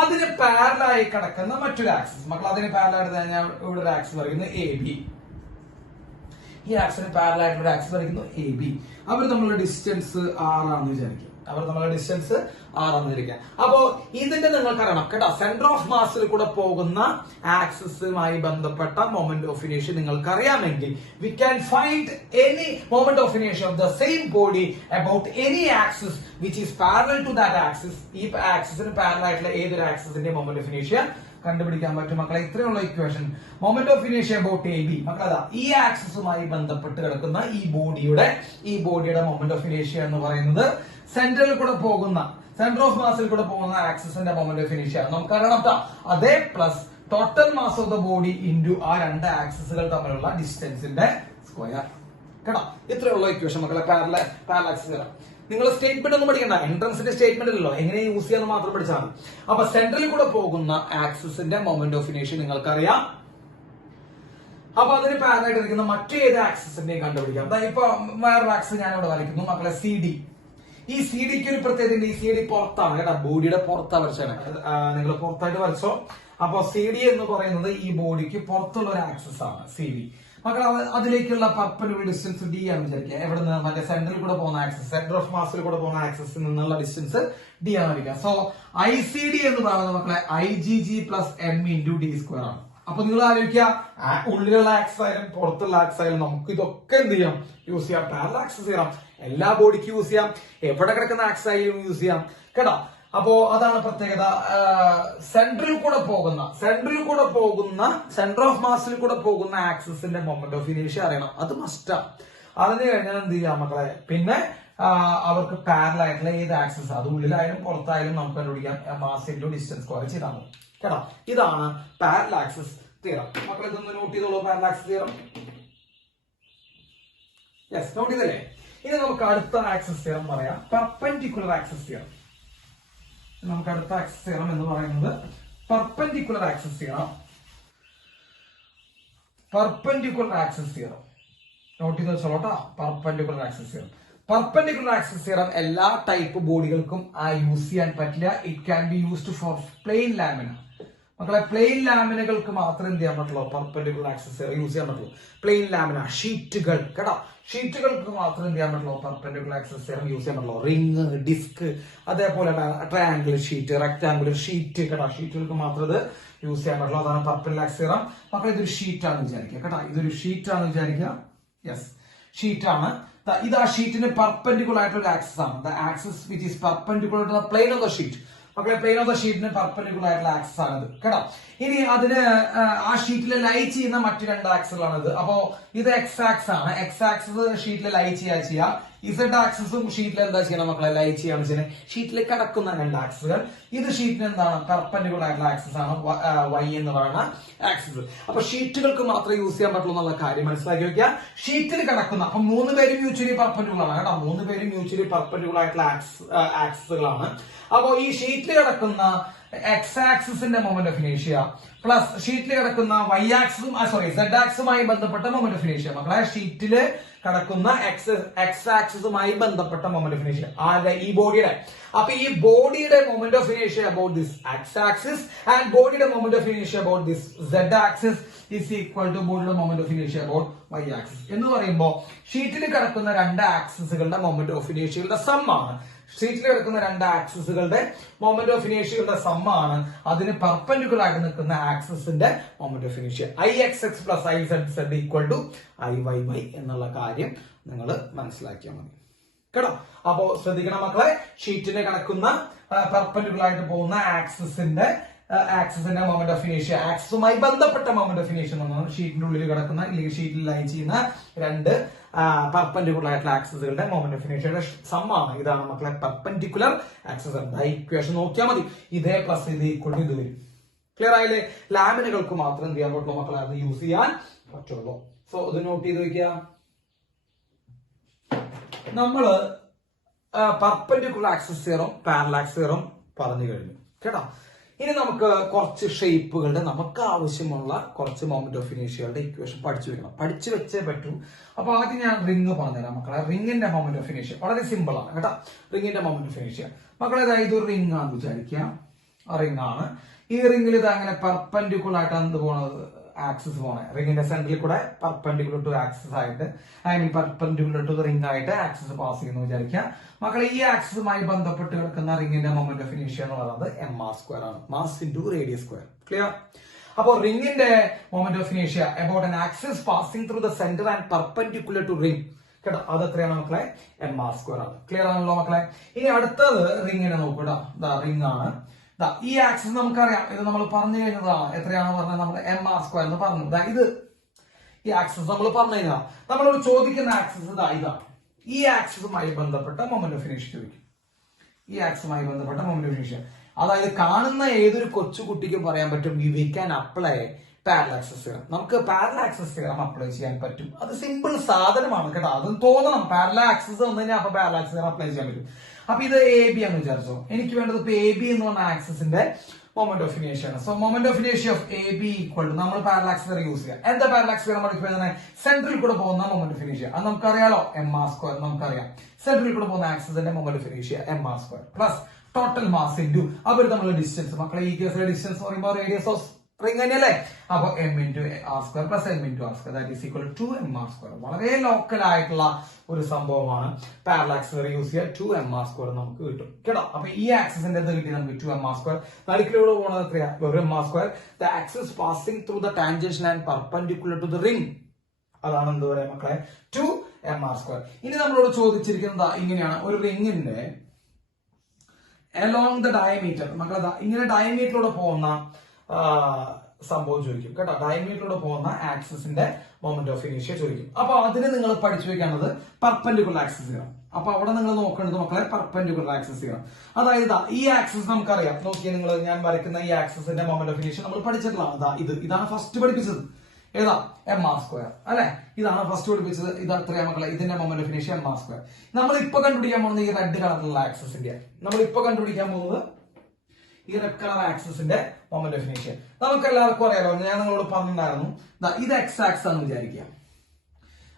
അതിന് പാരലായി കിടക്കുന്ന മറ്റൊരു ആക്സിസ്, മക്കൾ അതിന് പാരലായിട്ട് ഞാൻ ഇവിടെ ഒരു ആക്സിസ് പറയുന്നത് AB. ഈ ആക്സിന് പാരലായിട്ടുള്ള ആക്സിസ് പറയുന്നത് AB. അവർ തമ്മിലുള്ള ഡിസ്റ്റൻസ് R ആണെന്ന് വിചാരിക്കും. അവർ തമ്മിലുള്ള ഡിസ്റ്റൻസ് r എന്നിരിക്കുക. അപ്പോ ഇതിന്റെ നിങ്ങൾക്ക് അറിയണം കേട്ടോ, സെന്റർ ഓഫ് മാസിൽ കൂടെ പോകുന്ന ആക്സിസുമായി ബന്ധപ്പെട്ട മൊമെന്റ് ഓഫ് ഇനേഷ്യ നിങ്ങൾക്ക് അറിയാമെങ്കിൽ we can find any moment of inertia of the same body about any axis which is parallel to that axis. ഈ ആക്സിസിന് പാരലൽ ആയിട്ടുള്ള ഏതൊരു ആക്സിസിന്റെ മൊമെന്റ് ഓഫ് ഇനേഷ്യ കണ്ടുപിടിക്കാൻ പറ്റും മക്കളെ. ഇത്രയുള്ള ഇക്വേഷൻ മൊമെന്റ് ഓഫ് ഇനേഷ്യ അബൌട്ട് എ ബി. മക്കളെ ഈ ആക്സിസുമായി ബന്ധപ്പെട്ട് കിടക്കുന്ന ഈ ബോഡിയുടെ മൊമെന്റ് ഓഫ് ഇനേഷ്യ എന്ന് പറയുന്നത് സെന്ററിൽ കൂടെ പോകുന്ന, സെന്റർ ഓഫ് മാസിൽ കൂടെ പോകുന്ന ആക്സിസിന്റെ മൊമെന്റ് ഓഫ് ഇനേഷ്യ നമുക്കറിയണം. അതേ plus total mass of the body into ആ രണ്ട് ആക്സിസുകൾ തമ്മിലുള്ള ഡിസ്റ്റൻസിന്റെ സ്ക്വയർ. കേട്ടോ, ഇത്രയുള്ള ഇക്വേഷൻ മക്കളെ പാരലൽ ആക്സിസ്. നിങ്ങൾ സ്റ്റേറ്റ്മെന്റ് ഒന്നും പഠിക്കണ്ട, എൻട്രൻസിന്റെ സ്റ്റേറ്റ്മെന്റ് അല്ലല്ലോ, എങ്ങനെ യൂസ് ചെയ്യാന്ന് മാത്രം പഠിച്ചാൽ മതി. അപ്പൊ സെന്ററിൽ കൂടെ പോകുന്ന ആക്സിസിന്റെ മൊമെന്റ് ഓഫ് ഇനേഷ്യ നിങ്ങൾക്കറിയാം. അപ്പൊ അതിന് പാരലായിട്ട് ഇരിക്കുന്ന മറ്റേത് ആക്സിസിന്റെയും കണ്ടുപിടിക്കാം. ഇപ്പൊ വേറൊരു ആക്സിസ് ഞാൻ ഇവിടെ വരയ്ക്കുന്നു മക്കളെ, സി ഡി. ഈ സി ഡിക്ക് ഒരു പ്രത്യേകത, ഈ സി ഡി പുറത്താണ് കേട്ടോ, ബോഡിയുടെ പുറത്താ വരച്ചാണ്. നിങ്ങൾ പുറത്തായിട്ട് വരച്ചോ. അപ്പൊ സി ഡി എന്ന് പറയുന്നത് ഈ ബോഡിക്ക് പുറത്തുള്ള ഒരു ആക്സിസ് ആണ് സി ഡി. മക്കളെ അതിലേക്കുള്ള പെർപെൻഡിക്കുലർ ഡിസ്റ്റൻസ് ഡി ആണ് വിചാരിക്കുക. എവിടെ നിന്ന്? മറ്റേ സെന്ററിൽ കൂടെ പോകുന്ന ആക്സിസ്, സെന്റർ ഓഫ് മാസിൽ കൂടെ പോകുന്ന ആക്സിസിൽ നിന്നുള്ള ഡിസ്റ്റൻസ് ഡി ആണ് വിളിക്കുക. സോ ഐ സി ഡി എന്ന് പറയുന്നത് മക്കളെ I G G plus M into D square ആണ്. അപ്പൊ നിങ്ങൾ ആലോചിക്കുക, ഉള്ളിലുള്ള ആക്സിസ് ആയാലും പുറത്തുള്ള ആക്സിസ് ആയാലും നമുക്ക് ഇതൊക്കെ എന്ത് ചെയ്യാം? യൂസ് ചെയ്യാം. പാരലൽ ആക്സിസ് ചെയ്യാം, എല്ലാ ബോഡിക്കും യൂസ് ചെയ്യാം, എവിടെ കിടക്കുന്ന ആക്സിസ് ആയാലും യൂസ് ചെയ്യാം കേട്ടോ. അപ്പോ അതാണ് പ്രത്യേകത. സെന്ററിൽ കൂടെ പോകുന്ന സെന്റർ ഓഫ് മാസിൽ കൂടെ പോകുന്ന ആക്സിസിന്റെ മൊമെന്റ് ഓഫ് ഇനേഷ്യ അറിയണം, അത് മസ്റ്റാ. അതിന് കഴിഞ്ഞാൽ എന്ത് ചെയ്യാം മക്കളെ, പിന്നെ അവർക്ക് പാരലൽ ആയിട്ടുള്ള ഏത് ആക്സിസ്, അത് ഉള്ളിലായാലും പുറത്തായാലും നമുക്ക് കണ്ടുപിടിക്കാം, മാസ് ഇൻറ്റു ഡിസ്റ്റൻസ് സ്ക്വയർ ചെയ്താൽ മതി കേട്ടോ. ഇതാണ് പാരലൽ ആക്സിസ് തിയറം. മക്കളെ ഇതൊന്ന് നോട്ട് ചെയ്തോളൂ, parallel axis theorem. Yes, note ചെയ്തല്ലേ? ഇനി നമുക്ക് അടുത്ത ആക്സിസ് തിയറം പറയാം, പെർപെൻഡിക്കുലർ ആക്സിസ് തിയറം. നമുക്ക് അടുത്ത ആക്സിസ് തിയറം എന്ന് പറയുന്നത് പെർപെൻഡിക്കുലർ ആക്സിസ് തിയറം. നോട്ട് ചെയ്ത് വെച്ചോളൂട്ടോ, perpendicular axis theorem. Perpendicular axis theorem എല്ലാ ടൈപ്പ് ബോഡികൾക്കും യൂസ് ചെയ്യാൻ പറ്റില്ല. It can be used for plane lamina. മക്കളെ പ്ലെയിൻ ലാമിനകൾക്ക് മാത്രം എന്ത് ചെയ്യാൻ പറ്റുള്ളൂ? പെർപെൻഡിക്കുലർ ആക്സിസ് തിയറം യൂസ് ചെയ്യാൻ പറ്റുള്ളൂ. പ്ലെയിൻ ലാമിന, ഷീറ്റുകൾ കേട്ടോ, ഷീറ്റുകൾക്ക് മാത്രം എന്ത് ചെയ്യാൻ പറ്റുള്ളൂ? പെർപെൻഡിക്കുലർ ആക്സിസ് തിയറം യൂസ് ചെയ്യാൻ പറ്റുള്ളൂ. റിംഗ്, ഡിസ്ക്, അതേപോലെ ട്രയാംഗുലർ ഷീറ്റ്, റെക്ടാംഗുലർ ഷീറ്റ് കേട്ടോ, ഷീറ്റുകൾക്ക് മാത്രം ഇത് യൂസ് ചെയ്യാൻ പറ്റുള്ളൂ. അതാണ് പെർപെൻഡിക്കുലർ ആക്സിസ് തിയറം. മക്കളെ ഇതൊരു ഷീറ്റ് ആണ് വിചാരിക്കുക കേട്ടോ, ഇതൊരു ഷീറ്റ് ആണ് വിചാരിക്കുക. യെസ്, ഷീറ്റ് ആണ്. ഇത് ആ ഷീറ്റിന് പെർപെൻഡിക്കുലർ ആയിട്ടുള്ള ഒരു ആക്സിസ് ആണ്. The axis which is perpendicular to the plane of the sheet. മക്കളെ പ്ലെയിൻ ഓഫ് ദ ഷീറ്റിന് പെർപെൻഡിക്കുലർ ആയിട്ടുള്ള ആക്സിസ് ആണിത് കേട്ടോ. ഇനി അതിന് ആ ഷീറ്റിൽ ലൈ ചെയ്യുന്ന മറ്റു രണ്ട് ആക്സിസുകളാണിത്. അപ്പോ ഇത് എക്സ് ആക്സിസ് ആണ്. എക്സ് ആക്സിസ് ഷീറ്റിൽ ലൈ ചെയ്യുക. ഇസഡ് ആക്സിസും ഷീറ്റിൽ എന്താ ചെയ്യണം മക്കളെ? ലൈ ചെയ്യാണ് ചെയ്യുന്നത്. ഷീറ്റിൽ കിടക്കുന്ന രണ്ട് ആക്സിസുകൾ. ഇത് ഷീറ്റിന് എന്താണ്? പെർപെൻഡിക്കുലർ ആയിട്ടുള്ള ആക്സിസ് ആണ്, വൈ എന്ന് പറയുന്ന ആക്സിസ്. അപ്പൊ ഷീറ്റുകൾക്ക് മാത്രമേ യൂസ് ചെയ്യാൻ പറ്റുള്ളൂ എന്നുള്ള കാര്യം മനസ്സിലാക്കി വെക്കുക. ഷീറ്റിൽ കിടക്കുന്ന, അപ്പൊ മൂന്ന് പേരും മ്യൂച്വലി പെർപെൻഡിക്കുലർ ആണ് കേട്ടോ, മൂന്ന് പേരും മ്യൂച്വലി പെർപെൻഡിക്കുലർ ആയിട്ടുള്ള ആക്സിസുകളാണ്. അപ്പോ ഈ ഷീറ്റിൽ കിടക്കുന്ന എക്സ് ആക്സിസിന്റെ മൊമെന്റ് ഓഫ് ഇനേഷ്യ പ്ലസ് ഷീറ്റിൽ കിടക്കുന്ന വൈ ആക്സിസും സെഡ് ആക്സുമായി ബന്ധപ്പെട്ട മൊമെന്റ് ഓഫ് ഇനേഷ്യ. മക്കളെ ഷീറ്റില് കിടക്കുന്ന എക്സ് ആക്സിസുമായി ബന്ധപ്പെട്ട മൊമെന്റ് ഓഫ് ഇനേഷ്യ ഈ ബോഡിയുടെ. അപ്പൊ ഈ ബോഡിയുടെ മൊമെന്റ് ഓഫ് ഇനേഷ്യ about this X axis and ബോഡിയുടെ മൊമെന്റ് ഓഫ് ഇനേഷ്യ about this Z axis is equal to ബോഡിയുടെ മൊമെന്റ് ഓഫ് ഇനേഷ്യ അബൌട്ട് വൈ ആക്സിസ്. എന്ന് പറയുമ്പോൾ ഷീറ്റിൽ കിടക്കുന്ന രണ്ട് ആക്സിസുകളുടെ മൊമെന്റ് ഓഫ് ഇനേഷ്യയുടെ സമ്മാണ്. ഷീറ്റിൽ കിടക്കുന്ന രണ്ട് ആക്സിസുകളുടെ മൊമെന്റ് ഓഫ് ഇനേഷ്യയുടെ സമ്മാണ് അതിന് പെർപെൻഡിക്കുലർ ആയിട്ട് നിൽക്കുന്ന ആക്സിസിന്റെ മൊമെന്റ് ഓഫ് ഇനേഷ്യ. I X X plus I Z Z equal to I Y Y എന്നുള്ള കാര്യം നിങ്ങൾ മനസ്സിലാക്കിയാൽ മതി കേട്ടോ. അപ്പോ ശ്രദ്ധിക്കണം മക്കളെ, ഷീറ്റിനെ കിടക്കുന്ന പെർപെൻഡിക്കുലർ ആയിട്ട് പോകുന്ന ആക്സിസിന്റെ മൊമെന്റ് ഓഫ് ഇനേഷ്യ, ആക്സിസുമായി ബന്ധപ്പെട്ട മൊമെന്റ് ഓഫ് ഇനേഷ്യ എന്നാണ് ഷീറ്റിന്റെ ഉള്ളിൽ കിടക്കുന്ന അല്ലെങ്കിൽ ഷീറ്റിൽ ലൈ ചെയ്യുന്ന രണ്ട് പെർപെൻഡിക്കുലർ ആയിട്ടുള്ള ആക്സിസുകളുടെ മൊമെന്റ് ഓഫ് ഇനേഷ്യയുടെ സമ്മാണ്. ഇതാണ് മക്കളെ പെർപെൻഡിക്കുലർ ആക്സിസ്. ഇക്വേഷൻ നോക്കിയാൽ മതി, ഇതേ പ്ലസ് ഇത് ഈക്വൽ ടു ഇത് വരും. ക്ലിയർ ആയില്ലേ? ലാമിനുകൾക്ക് മാത്രം എന്ത് ചെയ്യാൻ പറ്റുള്ളൂ മക്കളെ? അത് യൂസ് ചെയ്യാൻ പറ്റുള്ളൂ. സോ ഇത് നോട്ട് ചെയ്ത് വെക്കുക. നമ്മള് perpendicular axis theorem parallel axis theorem പറഞ്ഞു കഴിഞ്ഞു കേട്ടോ. ഇനി നമുക്ക് കുറച്ച് ഷേപ്പുകളുടെ നമുക്ക് ആവശ്യമുള്ള കുറച്ച് മൊമെന്റ് ഓഫ് ഇനേഷ്യകളുടെ ഇക്വേഷൻ പഠിച്ചു വെക്കണം, പഠിച്ചു വെച്ചേ പറ്റൂ. അപ്പൊ ആദ്യം ഞാൻ റിംഗ് പറഞ്ഞുതരാം മക്കളെ. റിംഗിന്റെ മൊമെന്റ് ഓഫ് ഇനേഷ്യ വളരെ സിമ്പിൾ ആണ് കേട്ടോ. റിംഗിന്റെ മൊമെന്റ് ഓഫ് ഇനേഷ്യ മക്കളെ, അതായത് ഒരു റിംഗ് ആണെന്ന് വിചാരിക്കുക, റിംഗ് ആണ്. ഈ റിംഗിൽ ഇത് അങ്ങനെ പെർപെൻഡിക്കുലർ ആയിട്ടാണ് എന്ത് പോണത്? ആക്സിസ് പോണേ, റിങ്ങിന്റെ സെന്ററിൽ കൂടെ പെർപെൻഡിക്കുലർ ടു ആക്സിസ് ആയിട്ട്, പെർപെൻഡിക്കുലർ ടു റിംഗ് ആയിട്ട് ആക്സിസ് പാസ് ചെയ്യുന്നു വിചാരിക്കുക മക്കളെ. ഈ ആക്സിസുമായി ബന്ധപ്പെട്ട് കിടക്കുന്ന റിങ്ങിന്റെ മൊമെന്റ് ഓഫ് ഇനേഷ്യ എന്ന് പറയുന്നത് mr² ആണ്, mass into radius square. Clear? അപ്പോ റിങ്ങിന്റെ മൊമെന്റ് ഓഫ് ഇനേഷ്യ about an axis passing through the centre and perpendicular to ring, കേട്ടോ, അത് എത്രയാണ് മക്കളെ? mr² ആണ്. ക്ലിയർ ആണല്ലോ മക്കളെ? ഇനി അടുത്തത് റിങ്ങിനെ നോക്കൂടാ, റിംഗ് ആണ്. ഈ ആക്സിസ് നമുക്കറിയാം, ഇത് നമ്മൾ പറഞ്ഞു കഴിഞ്ഞതാണ്. എത്രയാണ് പറഞ്ഞത്? നമ്മൾ mr² എന്ന് പറഞ്ഞു. ഇത് ഈ ആക്സിസ് നമ്മൾ പറഞ്ഞു കഴിഞ്ഞാൽ നമ്മളോട് ചോദിക്കുന്ന ആക്സിസ് ഇതാണ്. ഈ ആക്സിസുമായി ബന്ധപ്പെട്ട മൊമെന്റ് ഓഫ് ഇനേഷ്യ ചോദിക്കും. ഈ ആക്സിസുമായി ബന്ധപ്പെട്ട മൊമെന്റ് ഓഫ് ഇനേഷ്യ, അതായത് കാണുന്ന ഏതൊരു കൊച്ചുകുട്ടിക്കും പറയാൻ പറ്റും we can apply parallel axis theorem. നമുക്ക് പാരലൽ ആക്സിസ് തിയറം അപ്ലൈ ചെയ്യാൻ പറ്റും. അത് സിമ്പിൾ സാധനമാണ് കേട്ടോ, അതും തോന്നണം. പാരലൽ ആക്സിസ് വന്നു കഴിഞ്ഞാൽ അപ്പൊ പാരലൽ ആക്സിസ് തിയറം അപ്ലൈ ചെയ്യാൻ പറ്റും. അപ്പൊ ഇത് എ ബി എന്ന് വിചാരിച്ചോ. എനിക്ക് വേണ്ടത് ഇപ്പൊ എ ബി എന്ന് പറഞ്ഞ ആക്സിസിന്റെ മൊമെന്റ് ഓഫ് ഇനേഷ്യ ആണ്. സോ മൊമെന്റ് ഓഫ് ഇനേഷ്യ of A B equal to, നമ്മൾ പാരലൽ ആക്സിസ് തിയറം യൂസ് ചെയ്യാം. എന്താ പാരലൽ ആക്സിസ് തിയറം പഠിക്കുന്നത്? സെന്ററിൽ കൂടെ പോകുന്ന മൊമെന്റ് ഓഫ് ഇനേഷ്യ, അത് നമുക്കറിയാലോ, mr². നമുക്കറിയാം സെന്ററിൽ കൂടെ പോകുന്ന ആക്സിസിന്റെ മൊമെന്റ് ഓഫ് ഇനേഷ്യ mr² plus total mass into അവർ തമ്മിലുള്ള ഡിസ്റ്റൻസ്. മക്കളെ ഈ കേസിലെ ഡിസ്റ്റൻസ് എന്ന് പറയുമ്പോൾ റേഡിയസ് ഓഫ് റിംഗ് തന്നെയല്ലേ? അപ്പൊ m into r² plus m into r² that is equal to 2mr². വളരെ ലോക്കൽ ആയിട്ടുള്ള ഒരു സംഭവമാണ്. പാരലൽ ആക്സിസ് യൂസ് ചെയ്യുക, 2mr² നമുക്ക് കിട്ടും, കേട്ടോ. അപ്പൊ ഈ ആക്സിസിന്റെ കിട്ടി നമുക്ക് 2mr². നടുക്കിലൂടെ പോകുന്നത് എത്രയാ? ഒരു mr². The axis passing through the tangential and perpendicular to the ring, അതാണ് എന്ത് പറയാ മക്കളെ? 2mr². ഇനി നമ്മളോട് ചോദിച്ചിരിക്കുന്നത് ഇങ്ങനെയാണ്, ഒരു റിംഗിന്റെ along the diameter, മക്കളെ ഇങ്ങനെ ഡയമീറ്ററിലൂടെ പോകുന്ന സംഭവം ചോദിക്കും, കേട്ടോ. ഡയമീറ്ററിലൂടെ പോകുന്ന ആക്സിസിന്റെ മൊമെന്റ് ഓഫ് ഇനേഷ്യ ചോദിക്കും. അപ്പൊ അതിന് നിങ്ങൾ പഠിച്ചു വെക്കേണ്ടത് പെർപെൻഡിക്കുലർ ആക്സിസ് തിയറം. അപ്പൊ അവിടെ നിങ്ങൾ നോക്കേണ്ടത് മക്കളെ പെർപെൻഡിക്കുലർ ആക്സിസ് തിയറം. അതായത് ഈ ആക്സിസ് നമുക്കറിയാം, നോക്കിയാൽ നിങ്ങൾ ഞാൻ വരയ്ക്കുന്ന ഈ ആക്സിസിന്റെ മൊമെന്റ് ഓഫ് ഇനേഷ്യ നമ്മൾ പഠിച്ചിട്ടുള്ളതാണ്. ഇതാണ് ഫസ്റ്റ് പഠിപ്പിച്ചത്. ഏതാ? mr² അല്ലെ? ഇതാണ് ഫസ്റ്റ് പഠിപ്പിച്ചത്. ഇത് എത്രയാ മക്കളെ? ഇതിന്റെ മൊമെന്റ് ഓഫ് ഇനേഷ്യ mr². നമ്മൾ ഇപ്പൊ കണ്ടുപിടിക്കാൻ പോകുന്നത് ഈ റെഡ് കളറിലുള്ള ആക്സിസിന്റെ, നമ്മൾ ഇപ്പൊ കണ്ടുപിടിക്കാൻ പോകുന്നത് ഈ റെഡ് കളർ ആക്സിസിന്റെ മൊമെന്റ് ഓഫ് ഇനേഷ്യ. നമുക്ക് എല്ലാവർക്കും അറിയാലോ, ഞാൻ നിങ്ങളോട് പറഞ്ഞിട്ടുണ്ടായിരുന്നു, ഇത് എക്സ് ആക്സിസ് ആണെന്ന് വിചാരിക്കാം.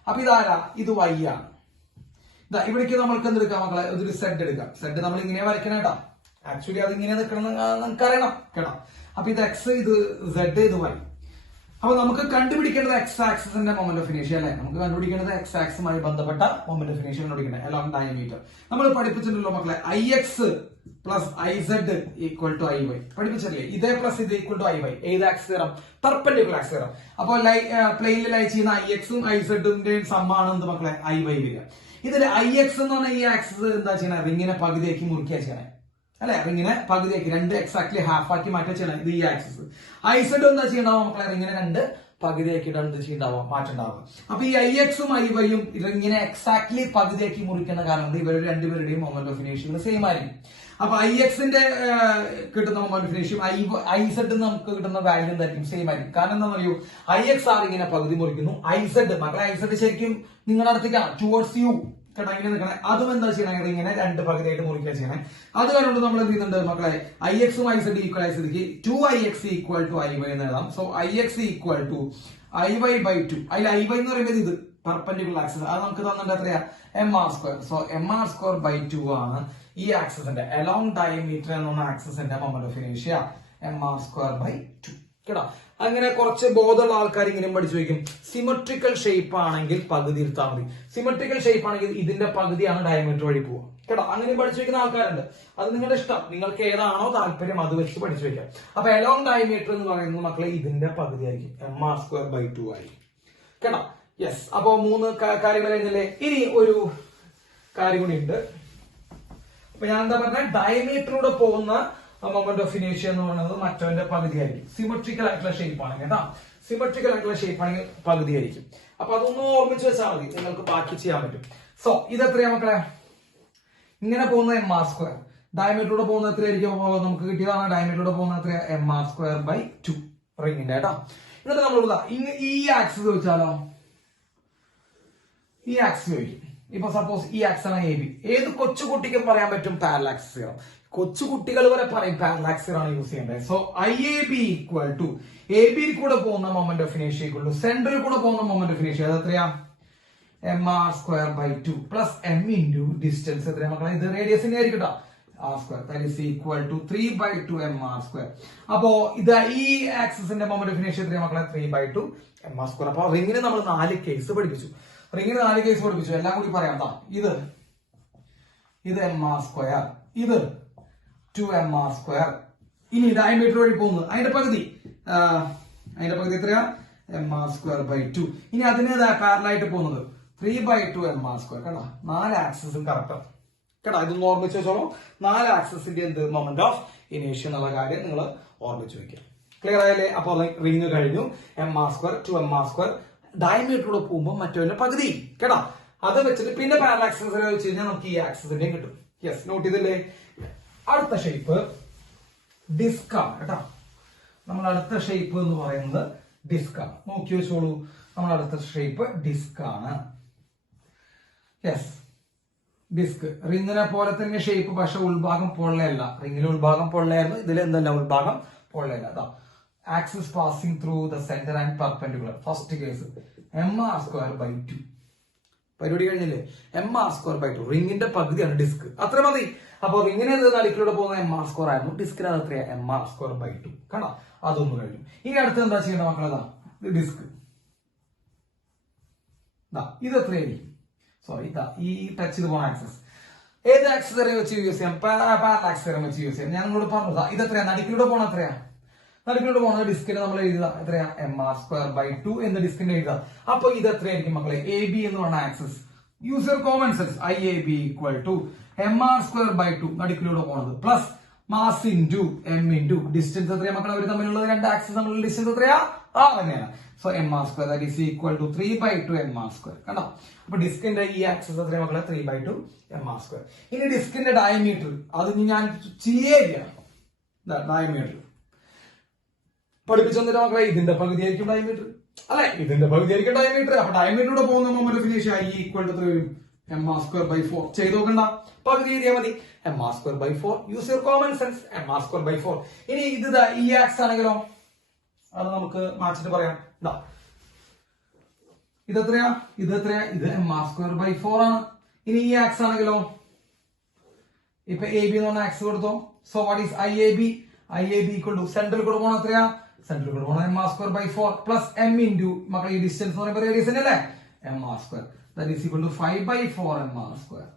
അപ്പൊ ഇതാരാ? ഇത് y ആണ്. ഇവിടേക്ക് നമ്മൾക്ക് എന്തെടുക്കാം മക്കളെ? ഇതൊരു സെഡ് എടുക്കാം. സെഡ് നമ്മൾ ഇങ്ങനെ വരയ്ക്കണം കേട്ടോ. ആക്ച്വലി അത് ഇങ്ങനെ നിൽക്കണം നിങ്ങൾക്ക് അറിയണം, കേട്ടോ. അപ്പൊ ഇത് എക്സ്, ഇത് സെഡ്, ഇത് y. അപ്പൊ നമുക്ക് കണ്ടുപിടിക്കേണ്ടത് എക്സ് ആക്സിസിന്റെ മൊമെന്റ് ഓഫ് ഇനേഷ്യ അല്ലെ? നമുക്ക് കണ്ടുപിടിക്കേണ്ടത് എക്സ് ആക്സുമായി ബന്ധപ്പെട്ട മൊമെന്റ് ഓഫ് ഇനേഷ്യ കണ്ടുപിടിക്കേണ്ടത് അലോങ് ഡയമീറ്റർ. നമ്മൾ പഠിപ്പിച്ചിട്ടുണ്ടല്ലോ മക്കളെ, ix plus iz equal to iy പഠിപ്പിച്ചല്ലേ? ഇതേ പ്ലസ് ഇത് ഈക്വൽ ടു iy. ഏത് axis theorem? Perpendicular axis theorem. അപ്പൊ പ്ലെയിനിൽ ലൈ ചെയ്യുന്ന ixും izന്റെയും സമ്മാണ് എന്ത് മക്കളെ? iy വരിക. ഇതിൽ ix എന്ന് പറഞ്ഞ ഈ ആക്സിസ് എന്താ ചെയ്യണേ? റിങ്ങിനെ പകുതിയാക്കി മുറിക്കുക ചെയ്യണേ അല്ലെ? റിങ്ങിനെ പകുതിയാക്കി, രണ്ട് എക്സാക്ട്ലി ഹാഫ് ആക്കി മാറ്റുക ചെയ്യണം. ഇത് ഈ ആക്സിസ്. ഐസെഡ് എന്താ ചെയ്യണ്ടാവും മക്കളെ? റിങ്ങിനെ രണ്ട് പകുതിയാക്കിയിട്ട് എന്ത് ചെയ്യണ്ടാവും? മാറ്റണ്ടാവും. അപ്പൊ ഈ ഐഎക്സും ഐവൈയും റിങ്ങിനെ എക്സാക്ട്ലി പകുതിയാക്കി മുറിക്കുന്ന കാരണം ഇവരുടെ രണ്ടുപേരുടെയും മൊമെന്റ് ഓഫ് ഇനേഷ്യ സെയിം ആയിരിക്കും. അപ്പൊ ഐഎക്സിന്റെ കിട്ടുന്ന മൊമെന്റ് ഓഫ് ഇനേഷ്യ ഐസെഡ് നമുക്ക് കിട്ടുന്ന വാല്യൂ എന്തായിരിക്കും? സെയിം ആയിരിക്കും. കാരണം എന്താ പറയൂ, ഐഎക്സ് ആർ ഇങ്ങനെ പകുതി മുറിക്കുന്നു, ഐസെഡ് മക്കളെ ഐസെഡ് ശരിക്കും നിങ്ങളുടെ അടുത്തേക്കാണ്, ടുവേർഡ്സ് യു, കേട്ടോ, ഇങ്ങനെ നിൽക്കണേ. അതും എന്താ ചെയ്യണേ? ഇങ്ങനെ രണ്ട് പകുതിയായിട്ട് മുറിക്കുക ചെയ്യണേ. അത് കാരണം നമ്മൾ എന്ത് ചെയ്യുന്നുണ്ട് മക്കളെ? ഐഎക്സും ഐസെഡ് ഈക്വൽ ആയ സ്ഥിതിക്ക് 2ix ഈക്വൽ ടു iy എന്ന് എഴുതാം. So ix equal to iy/2. അതിൽ iy എന്ന് പറയുന്നത് ഇത് പെർപെൻഡിക്കുലർ ആക്സിസ്, അത് നമുക്ക് തന്നിട്ട് എത്രയാ? mr². സോ mr²/2 ആണ് ഈ ആക്സിസിന്റെ അലോങ് ഡയമീറ്റർ എന്ന ആക്സിസിന്റെ മൊമെന്റ് ഓഫ് ഇനേഷ്യ mr²/2, കേട്ടോ. അങ്ങനെ കുറച്ച് ബോധമുള്ള ആൾക്കാർ ഇങ്ങനെ പഠിച്ചു വയ്ക്കും. സിമെട്രിക്കൽ ഷേപ്പ് ആണെങ്കിൽ പകുതി എടുത്താൽ മതി. സിമെട്രിക്കൽ ഷേപ്പ് ആണെങ്കിൽ ഇതിന്റെ പകുതിയാണ് ഡയമീറ്റർ വഴി പോവുക, കേട്ടോ. അങ്ങനെ പഠിച്ചു വെക്കുന്ന ആൾക്കാരുണ്ട്. അത് നിങ്ങളുടെ ഇഷ്ടം, നിങ്ങൾക്ക് ഏതാണോ താല്പര്യം അത് വെച്ച് പഠിച്ചു വെക്കാം. അപ്പൊ അലോങ് ഡയമീറ്റർ എന്ന് പറയുന്നത് മക്കളെ ഇതിന്റെ പകുതി ആയിരിക്കും, mr²/2 ആയിരിക്കും, കേട്ടോ. യെസ്. അപ്പോ 3 കാര്യങ്ങൾ കഴിഞ്ഞല്ലേ? ഇനി ഒരു കാര്യം കൂടി ഉണ്ട്. അപ്പൊ ഞാൻ എന്താ പറഞ്ഞ, ഡയമീറ്ററിലൂടെ പോകുന്ന മൊമെന്റ് ഓഫ് ഇനേഷ്യ എന്ന് പറയുന്നത് മറ്റവന്റെ പകുതിയായിരിക്കും. സിമെട്രിക്കൽ ആയിട്ടുള്ള ഷേപ്പ് ആണെങ്കിൽ, കേട്ടോ, സിമെട്രിക്കൽ ആയിട്ടുള്ള ഷേപ്പ് ആണെങ്കിൽ പകുതിയായിരിക്കും. അപ്പൊ അതൊന്നും ഓർമ്മിച്ച് വെച്ചാൽ mതി, നിങ്ങൾക്ക് ബാക്കി ചെയ്യാൻ പറ്റും. സോ ഇത് എത്രയാ മക്കളെ? ഇങ്ങനെ പോകുന്ന mr². ഡയമീറ്ററിലൂടെ പോകുന്ന എത്രയായിരിക്കും? നമുക്ക് കിട്ടിയതാണ്. ഡയമീറ്ററിലൂടെ പോകുന്ന എത്രയാ? mr²/2 റിങ്ങിന്റെ, കേട്ടോ. എന്നിട്ട് നമ്മൾ ഈ ആക്സിസ് ചോദിച്ചാലോ? ഈ ആക്സിസ് ചോദിക്കും. ഇപ്പൊ സപ്പോസ് ഈ ആക്സിസ് ആണ് AB. ഏത് കൊച്ചുകുട്ടിക്കും പറയാൻ പറ്റും പാരലൽ ആക്സിസ് തിയറം. കൊച്ചുകുട്ടികൾ വരെ പറയും പാരലൽ ആക്സിസ് ആണ് യൂസ് ചെയ്യേണ്ടത്. സോ IAB ഈക്വൽ ടു എബിയിൽ കൂടെ പോകുന്ന മൊമെന്റ് ഓഫ് ഇനേഷ്യ ഈക്വൽ ടു സെന്ററിൽ കൂടെ പോകുന്ന മൊമെന്റ് ഓഫ് ഇനേഷ്യ, അത് എത്രയാ? mr²/2 plus m into distance. എത്രയാ മക്കളെ? ഇത് റേഡിയസിന്റെ ആയിരിക്കും, കേട്ടോ. r square. That is equal to 3/2 mr square. അപ്പോ ഇത് ഈ ആക്സിസിന്റെ മൊമെന്റ് ഓഫ് ഇനേഷ്യ എത്രയാ മക്കളെ? 3/2 mr square. അപ്പൊ റിങ്ങിന് നമ്മൾ 4 കേസ് പഠിപ്പിച്ചു. എല്ലാം കൂടി പറയാം. ഇത് mr square, ഇത് 2mr square. ഇനി ഡയമീറ്റർ വഴി പോകുന്നത് അതിന്റെ പകുതി എത്രയാ? mr square by 2. ഇനി അതിന് പാരലായിട്ട് പോകുന്നത് 3/2 mr square. കേട്ടോ, 4 ആക്സിസും കറക്റ്റ് കേട്ടോ. ഇതൊന്ന് ഓർമ്മിച്ച് വെച്ചോളൂ. 4 ആക്സിസിന്റെ എന്ത് മൊമെന്റ് ഓഫ് ഇനേഷ്യ എന്നുള്ള കാര്യം നിങ്ങൾ ഓർമ്മിച്ച് വെക്കുക. ക്ലിയർ ആയല്ലേ? അപ്പൊ റിങ് കഴിഞ്ഞു. mr square 2mr square. ഡയമീറ്ററിലൂടെ പോകുമ്പോൾ മറ്റൊരു പകുതി കേട്ടോ. അത് വെച്ചിട്ട് പിന്നെ പാരൽ ആക്സിസ് വെച്ച് കഴിഞ്ഞാൽ നമുക്ക് ഈ ആക്സിസിന്റെയും കിട്ടും. യെസ്, നോട്ട് ചെയ്തില്ലേ? അടുത്ത ഷേപ്പ് ഡിസ്ക് ആണ് കേട്ടോ. നമ്മൾ അടുത്ത ഷേപ്പ് എന്ന് പറയുന്നത് ഡിസ്ക് ആണ്. നോക്കി വെച്ചോളൂ, നമ്മൾ അടുത്ത ഷേപ്പ് ഡിസ്ക് ആണ്. യെസ്, ഡിസ്ക് റിങ്ങിനെ പോലെ തന്നെ ഷേപ്പ്, പക്ഷെ ഉൾഭാഗം പൊള്ളയല്ല. റിങ്ങിലെ ഉൾഭാഗം പൊള്ളയായിരുന്നു, ഇതിൽ എന്തല്ല ഉൾഭാഗം പൊള്ളയല്ല. അതാ axis passing through the centre and perpendicular. First case mr square by 2. പരിപാടി കഴിഞ്ഞില്ലേ? mr square by 2. റിങ്ങിന്റെ പകുതിയാണ് ഡിസ്ക്, അത്ര മതി. അപ്പൊ റിങ്ങിനെ നടുക്കിലൂടെ പോകുന്ന mr square ആയിരുന്നു, ഡിസ്കിന് അത് എത്രയാ? mr square by 2. കണ്ടോ, അതൊന്നും കഴിഞ്ഞു. ഇനി അടുത്ത് എന്താ ചെയ്യേണ്ട മക്കളെതാ? ഡിസ്ക് ഇത് എത്രയായിരിക്കും? സോറി, ഈ ടച്ച് ചെയ്ത് പോകുന്ന ആക്സസ് ഏത് ആക്സസ് വെച്ച് യൂസ് ചെയ്യാം? പാരലാക്സ് വെച്ച് യൂസ് ചെയ്യാം. ഞാൻ നിങ്ങളോട് പറഞ്ഞതാ. ഇത് എത്രയാ? നടുക്കിലൂടെ പോകണം. എത്രയാ നടുക്കിലൂടെ പോകുന്ന ഡിസ്കിന് നമ്മൾ എഴുതുക എത്രയാ? mr square by 2 എന്ന് ഡിസ്കിന്റെ എഴുതുക. അപ്പൊ ഇത് എത്രയായിരിക്കും മക്കളെ? AB എന്ന് പറഞ്ഞ axis. Use your common sense. IAB equal to mr square by 2 നടുക്കിലൂടെ പോകുന്നത് plus mass into m into distance. എത്രയാ മക്കളെ? അവർ തമ്മിലുള്ള 2 ആക്സസ് തമ്മിലുള്ള ഡിസ്റ്റൻസ് എത്രയാ? തന്നെയാണ്. So mr square that is equal to 3/2 mr square. കണ്ടോ, അപ്പൊ ഡിസ്കിന്റെ ഈ ആക്സസ് എത്രയാ മക്കളെ? 3/2 mr square. ഇനി ഡിസ്കിന്റെ ഡയമീറ്റർ അത് ഞാൻ ചെയ്യേണ്ട ഡയമീറ്റർ പഠിപ്പിച്ചു തന്നിട്ട് മക്കളെ. ഇതിന്റെ പകുതിയായിരിക്കും ഡയമീറ്റർ അല്ലെ? ഇതിന്റെ പകുതിയായിരിക്കും ഡയമീറ്റർ. അപ്പൊ ഡയമീറ്ററിലൂടെ പോകുന്ന മൊമെന്റ് ഓഫ് ഇനേഷ്യ I ഈക്വൽ ടു വരും mr square by 4. ചെയ്ത് നോക്കണ്ട, പകുതി എഴുതിയാൽ മതി. mr square by 4. Use your common sense. mr square by 4. ഇനി ഇത് ഈ ആക്സ് ആണെങ്കിലോ അത് നമുക്ക് മാറ്റിട്ട് പറയാം. ഇതെത്രയാ? ഇത് mr square by 4 ആണ്. ഇനി ഈ ആക്സ് ആണെങ്കിലോ ഇപ്പൊ AB എന്ന് പറഞ്ഞ ആക്സ് കൊടുത്തോ. So what is IAB? IAB equal to സെന്ററിൽ കൂടെ പോകണം. എത്രയാ? സെന്ററിൽ കൂടെ പോകണം mr square by 4 plus m into മക്കളെ ഈ ഡിസ്റ്റൻസ് എന്ന് പറയുമ്പോൾ റേഡിയസ് അല്ലേ? mr square that is equal to 5/4 mr square.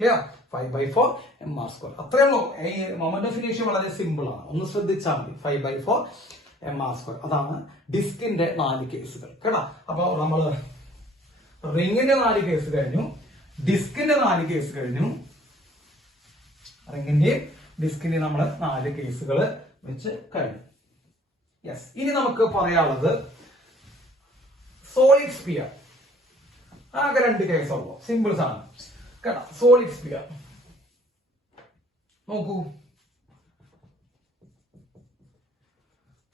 Clear? 5/4 mr square. അത്രേ ഉള്ളൂ. ഈ മൊമെന്റ് ഓഫ് ഇനേഷ്യ വളരെ സിമ്പിൾ ആണ്, ഒന്ന് ശ്രദ്ധിച്ചാൽ മതി. 5/4 mr square. അതാണ് ഡിസ്കിന്റെ 4 കേസുകൾ കേട്ടോ. അപ്പൊ നമ്മള് റിങ്ങിന്റെ 4 കേസ് കഴിഞ്ഞു, ഡിസ്കിന്റെ 4 കേസ് കഴിഞ്ഞു. റിങ്ങിന്റെയും ഡിസ്കിന്റെയും നമ്മള് 4 കേസുകൾ വെച്ച് കഴിഞ്ഞു. യെസ്, ഇനി നമുക്ക് പറയാനുള്ളത് സോളിഡ് സ്പിയർ. ആകെ 2 കേസുള്ളൂ, സിമ്പിൾസ് ആണ് കേട്ടോ. സോളിഡ് സ്പിയർ നോക്കൂ.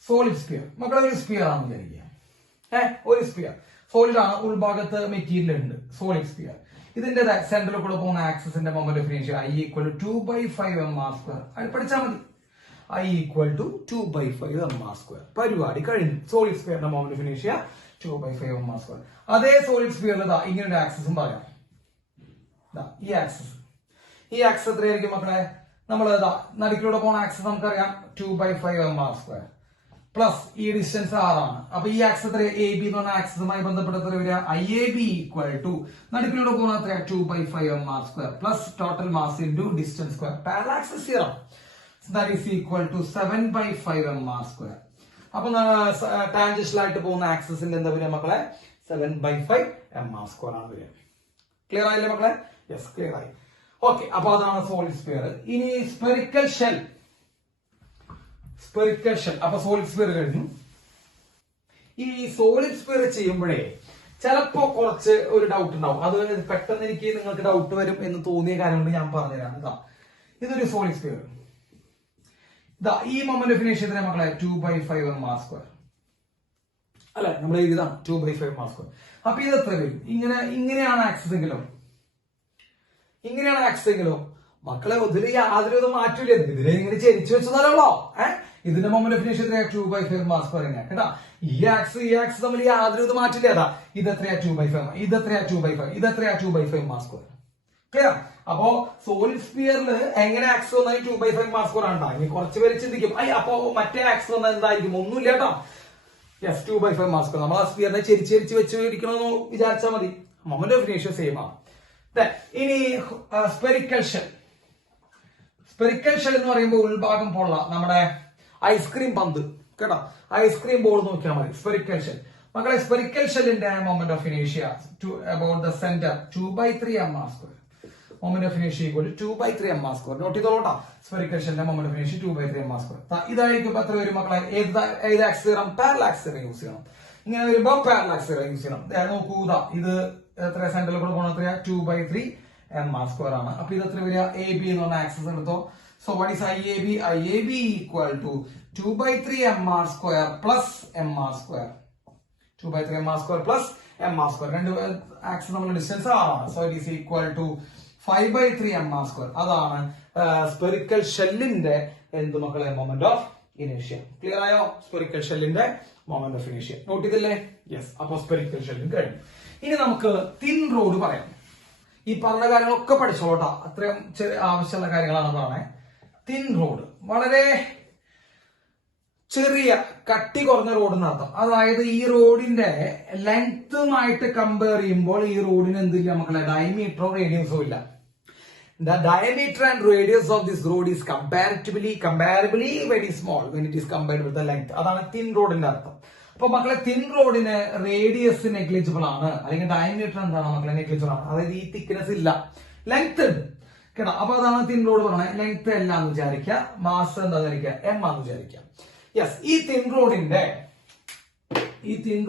സോളിഡ് സ്പിയർ മക്കളെ ഒരു സ്പിയർ ആണെന്ന് വിചാരിക്കുക. ഒരു സ്പിയർ സോളിഡ് ആണ്, ഉൾഭാഗത്ത് മെറ്റീരിയൽ ഉണ്ട്. സോളിഡ് സ്പിയർ ഇതിന്റെ സെന്ററിൽ കൂടെ പോകുന്ന ആക്സിസിന്റെ മൊമെന്റ് ഓഫ് ഇനേഷ്യ I equal to 2/5 mr square. അത് പഠിച്ചാൽ മതി. I equal to 2/5 mr square. പരിപാടി കഴിഞ്ഞു. സോളിഡ് സ്പിയറിന്റെ മൊമെന്റ് ഓഫ് ഇനേഷ്യ 2/5 mr square. അതേ സോളിഡ് സ്പിയറിൽ ഇങ്ങനെ ഒരു ആക്സിസും പറയാം. ഈ ആക്സിസ് എത്രയായിരിക്കും മക്കളെ? നമ്മൾ നടുക്കിലൂടെ പോകുന്ന ആക്സിസ് നമുക്കറിയാം 2/5 mr square പ്ലസ് ഈ ഡിസ്റ്റൻസ് 6 ആണ്. അപ്പൊ ഈ ആക്സിസ് എത്ര? AB എന്ന് പറഞ്ഞ ആക്സിസുമായി ബന്ധപ്പെട്ട എത്ര വരിക? IAB ഈക്വൽ ടു നടുക്കിലൂടെ പോകുന്ന എത്ര? 2/5 mr square plus total mass into distance square. Parallel axis theorem. That is equal to 7/5 mr square. അപ്പൊ ടാൻജൻഷ്യൽ ആയിട്ട് പോകുന്ന ആക്സിസിന്റെ എന്താ വരിക മക്കളെ? 7/5 mr square ആണ് വരിക. ക്ലിയർ ആയില്ലേ മക്കളെ? യെസ്, ക്ലിയർ ആയി. ഓക്കെ, അപ്പൊ അതാണ് സോളിഡ് സ്പിയർ. ഇനി സ്പെറിക്കൽ ഷെൽ. അപ്പൊ സോളിഡ് സ്പിയർ കഴിഞ്ഞു. ഈ സോളിഡ് സ്പിയർ ചെയ്യുമ്പോഴേ ചിലപ്പോ കുറച്ച് ഒരു ഡൗട്ട് ഉണ്ടാവും. അത് പെട്ടെന്ന് എനിക്ക് നിങ്ങൾക്ക് ഡൗട്ട് വരും എന്ന് തോന്നിയ കാര്യം കൊണ്ട് ഞാൻ പറഞ്ഞുതരാം. ഇതൊരു സോളിഡ് സ്പിയർ. ഈ മൊമെന്റ് ഓഫ് ഇനേഷ്യ മക്കളെ 2/5 mr square അല്ലെ? നമ്മൾ എഴുതാം 2/5 mr square. അപ്പൊ ഇത് എത്ര വരും? ഇങ്ങനെയാണ് ആക്സിസ് എങ്കിലോ മക്കളെ ഇതിൽ യാതൊരു മാറ്റൂല. ഇതിനെ ഇങ്ങനെ ചരിച്ചു വെച്ചതല്ലോ. ഇതിന്റെ മൊമെന്റ് ഓഫ് ഇനേഷ്യ 2/5 mr square തന്നെയാണ് കേട്ടാ. ഈ ആക്സ് തമ്മിൽ യാതൊരു മാറ്റില്ല. ഇത് എത്രയാ? 2/5. ഇത് എത്രയാ? 2/5. ഇത് എത്രയാ? 2/5 mr square. ക്ലിയർ? അപ്പോ സോളിഡ് സ്പിയറിൽ എങ്ങനെ ആക്സ് വന്നാൽ 2/5 മാസ് സ്ക്വയർ ആണ്. ഇനി കുറച്ച് പേര് ചിന്തിക്കും അപ്പോ മറ്റേ ആക്സ് വന്നാൽ എന്തായിരിക്കും? ഒന്നുമില്ല കേട്ടോ. Yes, 2/5 mass square. നമ്മൾ ആ സ്പിയറിനെ ചെരിച്ച് വെച്ച് ഇരിക്കണമെന്ന് വിചാരിച്ചാൽ മതി. മൊമെന്റ് ഓഫ് ഇനേർഷ്യ സെയിം ആണ്. ഇനി സ്പെറിക്കൽ ഷെൽ. സ്പെറിക്കൽ ഷെൽ എന്ന് പറയുമ്പോൾ ഉൾഭാഗം പോലുള്ള നമ്മുടെ ഐസ്ക്രീം പന്ത് കേട്ടോ, ഐസ്ക്രീം ബോൾ നോക്കിയാൽ മതി. സ്പെറിക്കൽ ഷെൽ മക്കളെ, സ്പെറിക്കൽ ഷെല്ലിന്റെ moment of inertia about the centre 2/3 mr square. Moment of inertia equal to 2/3 mr square. Note ചെയ്തോളാം. സ്പെറിക്കൽ ഷെല്ലിന്റെ moment of inertia 2/3 mr square. ഇതായിരിക്കും എത്ര വരും മക്കളെ? ഏത് ആക്സ് ചെയ്യണം? പാരലൽ ആക്സ് യൂസ് ചെയ്യണം. ഇങ്ങനെ വരുമ്പോ പാരലൽ ആക്സ് യൂസ് ചെയ്യണം. നോക്കൂ, ഇത് എത്ര സെന്ററിൽ കൂടെ പോകണം? എത്രയാ? 2/3 mr square ആണ്. അപ്പൊ ഇത് എത്ര വരിക? എ ബി എന്ന് പറഞ്ഞ ആക്സസ് എടുത്തോ. So what is IAB? IAB equal to 2/3 mr square plus mr square. 2/3 mr square plus mr square. രണ്ട് ആക്സസ് നമ്മൾ ഡിസ്റ്റൻസ് ആണ്. So it is equal to 5/3 mr square. അതാണ് സ്പെറിക്കൽ ഷെല്ലിന്റെ എന്ത് മക്കളെ? Moment of inertia. ക്ലിയർ ആയോ? സ്പെറിക്കൽ ഷെല്ലിന്റെ മൊമെന്റ് ഓഫ് ഇനേർഷ്യ നോട്ട് ചെയ്തില്ലേ? യെസ്. അപ്പൊ സ്പെറിക്കൽ ഷെല്ലിന് കഴിഞ്ഞു. ഇനി നമുക്ക് തിൻ റോഡ് പറയാം. ഈ പറഞ്ഞ കാര്യങ്ങളൊക്കെ പഠിച്ചോട്ടാ, അത്രയും ആവശ്യമുള്ള കാര്യങ്ങളാണ് പറഞ്ഞത്. തിൻ റോഡ് വളരെ ചെറിയ കട്ടി കുറഞ്ഞ റോഡ് എന്നർത്ഥം. അതായത് ഈ റോഡിന്റെ ലെങ്തുമായിട്ട് കമ്പയർ ചെയ്യുമ്പോൾ ഈ റോഡിന് എന്തില്ല മക്കളെ? ഡയമീറ്ററോ റേഡിയസോ ഇല്ല. The diameter and radius of this road is comparably very small when it is compared with the length. അതാണ് തിൻ റോഡിന്റെ അർത്ഥം. അപ്പൊ മക്കളെ, തിൻ റോഡിന് റേഡിയസ് നെഗ്ലിജിബിൾ ആണ്, അല്ലെങ്കിൽ ഡയമീറ്റർ എന്താണ് മക്കളെ? നെഗ്ലിജിബിൾ ആണ്. അതായത് ഈ തിക്നെസ് ഇല്ല, ലെങ്ത് ഉണ്ട് കേട്ടോ. അപ്പൊ അതാണ് തിൻ റോഡ് പറഞ്ഞത്. ലെങ്ത് എൽ ആണെന്ന് വിചാരിക്കുക, മാസ് എന്താന്ന് വിചാരിക്കുക? എം ആണെന്ന് വിചാരിക്കുക. യെസ്. ഈ തിൻ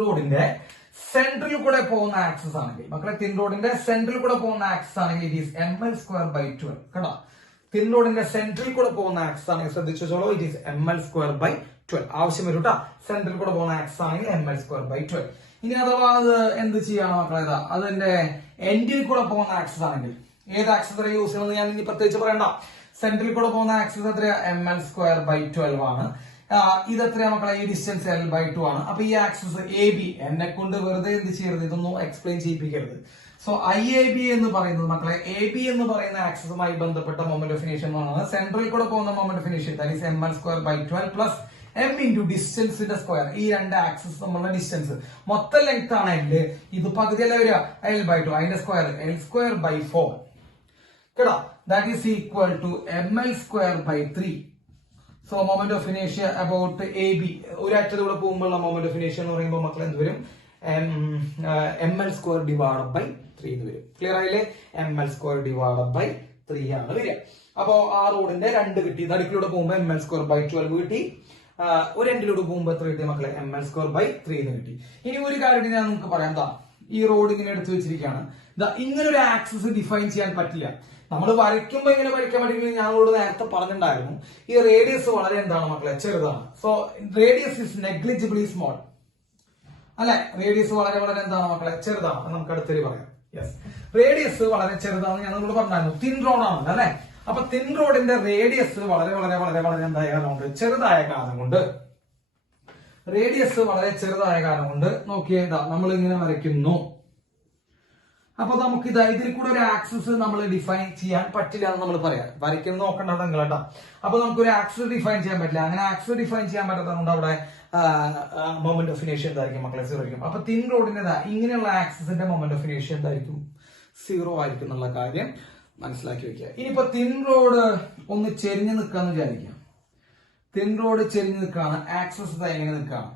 റോഡിന്റെ സെൻട്രലിൽ കൂടെ പോകുന്ന ആക്സസ് ആണെങ്കിൽ മക്കളെ, തിൻ റോഡിന്റെ സെൻട്രലിൽ കൂടെ പോകുന്ന ആക്സസ് ആണെങ്കിൽ ഇറ്റ് ഈസ് ml²/12 കേട്ടോ. തിൻ റോഡിന്റെ സെൻട്രലിൽ കൂടെ പോകുന്ന ആക്സസ് ആണെങ്കിൽ ശ്രദ്ധിച്ചോളൂ, ഇറ്റ് ഈസ് ml²/12. ആവശ്യം വരും കേട്ടോ. സെൻട്രലിൽ കൂടെ പോകുന്ന ആക്സസ് ആണെങ്കിൽ ml²/12. ഇനി അഥവാ അത് എന്ത് ചെയ്യണം മക്കളെ? അതിന്റെ എൻഡിൽ കൂടെ പോകുന്ന ആക്സസ് ആണെങ്കിൽ ഏത് ആക്സസ് യൂസ് ചെയ്യണമെന്ന് ഞാൻ ഇനി പ്രത്യേകിച്ച് പറയണ്ട. സെൻട്രലിൽ കൂടെ പോകുന്ന ആക്സസ് എത്രയാ? ml²/12 ആണ്. ഇതെത്രയാ മക്കളെ? ഈ ഡിസ്റ്റൻസ് L/2 ആണ്. അപ്പൊ ഈ ആക്സസ് AB എന്നെ കൊണ്ട് വെറുതെ എന്ത് ചെയ്യരുത്, ഇതൊന്നും എക്സ്പ്ലെയിൻ ചെയ്യിപ്പിക്കരുത്. സോ IAB എന്ന് പറയുന്നത് മക്കളെ, AB എന്ന് പറയുന്ന ആക്സസുമായി ബന്ധപ്പെട്ട മൊമെന്റ് ഓഫ് ഇനേർഷ്യ ആണ്. സെൻട്രലിൽ കൂടെ പോകുന്ന moment of inertia that is ml²/12 plus m into ഡിസ്റ്റൻസിന്റെ സ്ക്വയർ. ഈ രണ്ട് ആക്സസ് നമ്മളുടെ ഡിസ്റ്റൻസ് മൊത്തം ലെങ്ത് ആണ് L. ഇത് പകുതിയല്ല വരിക, L/2. അതിന്റെ സ്ക്വയർ L²/4 കേട്ടോ. That is equal to ml²/3. So moment of inertia about AB ഒരു അറ്റത്തൂടെ പോകുമ്പോഴുള്ള മൊമെന്റ് ഓഫ് ഇനേർഷ്യ എന്ന് പറയുമ്പോൾ മക്കൾ എന്ത് വരും? ml²/3 എന്ന് വരും. ക്ലിയർ ആയില്ലേ? ml²/3 ആണ് വരിക. അപ്പോ ആ റോഡിന്റെ രണ്ട് കിട്ടി. നടുക്കിലൂടെ പോകുമ്പോൾ ml²/12 കിട്ടി. ഒരു എൻഡിലൂടെ പോകുമ്പോൾ എത്ര കിട്ടി മക്കളെ? ml²/3 എന്ന് കിട്ടി. ഇനി ഒരു കാര്യം ഞാൻ നിങ്ങൾക്ക് പറയാം. ഈ റോഡ് ഇങ്ങനെ എടുത്തു വെച്ചിരിക്കുകയാണ്. ഇങ്ങനെ ഒരു ആക്സസ് ഡിഫൈൻ ചെയ്യാൻ പറ്റില്ല. നമ്മൾ വരയ്ക്കുമ്പോൾ ഇങ്ങനെ വരയ്ക്കാൻ പറ്റില്ല. ഞങ്ങളോട് നേരത്തെ പറഞ്ഞിട്ടുണ്ടായിരുന്നു, ഈ റേഡിയസ് വളരെ എന്താണ് മക്കളെ? ചെറുതാണ്. So radius is negligibly small അല്ലെ? റേഡിയസ് വളരെ വളരെ എന്താണ് മക്കളെ? ചെറുതാണ്. നമുക്ക് അടുത്തൊരു പറയാം. യെസ്, റേഡിയസ് വളരെ ചെറുതാണ് ഞങ്ങളോട് പറഞ്ഞായിരുന്നു. തിൻ റോഡാണ് അല്ലെ? അപ്പൊ തിൻ റോഡിന്റെ റേഡിയസ് വളരെ വളരെ വളരെ വളരെ എന്തായ കാരണം കൊണ്ട്? ചെറുതായ കാരണം കൊണ്ട്. റേഡിയസ് വളരെ ചെറുതായ കാരണം കൊണ്ട് നോക്കിയേ, നമ്മൾ ഇങ്ങനെ വരയ്ക്കുന്നു. അപ്പൊ നമുക്ക് ഇതിൽ കൂടെ ഒരു ആക്സസ് നമ്മൾ ഡിഫൈൻ ചെയ്യാൻ പറ്റില്ല എന്ന് നമ്മൾ പറയാം. വരയ്ക്കുന്നത് നോക്കണ്ട നിങ്ങൾ കേട്ടോ. അപ്പൊ നമുക്ക് ഒരു ആക്സസ് ഡിഫൈൻ ചെയ്യാൻ പറ്റില്ല. അങ്ങനെ ആക്സസ് ഡിഫൈൻ ചെയ്യാൻ പറ്റാത്തതുകൊണ്ട് അവിടെ മൊമെന്റ് ഓഫ് ഇനേർഷ്യ എന്തായിരിക്കും മക്കളെ? 0 ആയിരിക്കും. അപ്പൊ തിൻ റോഡിന്റെ ഇങ്ങനെയുള്ള ആക്സസിന്റെ മൊമെന്റ് ഓഫ് ഇനേർഷ്യ എന്തായിരിക്കും? 0 ആയിരിക്കും എന്നുള്ള കാര്യം മനസ്സിലാക്കി വെക്കുക. ഇനിയിപ്പോ തിൻ റോഡ് ഒന്ന് ചെരിഞ്ഞ് നിൽക്കാന്ന് വിചാരിക്കാം. തിൻ റോഡ് ചെരിഞ്ഞ് നിൽക്കുകയാണ്. ആക്സസ് എങ്ങനെ നിൽക്കുകയാണ്?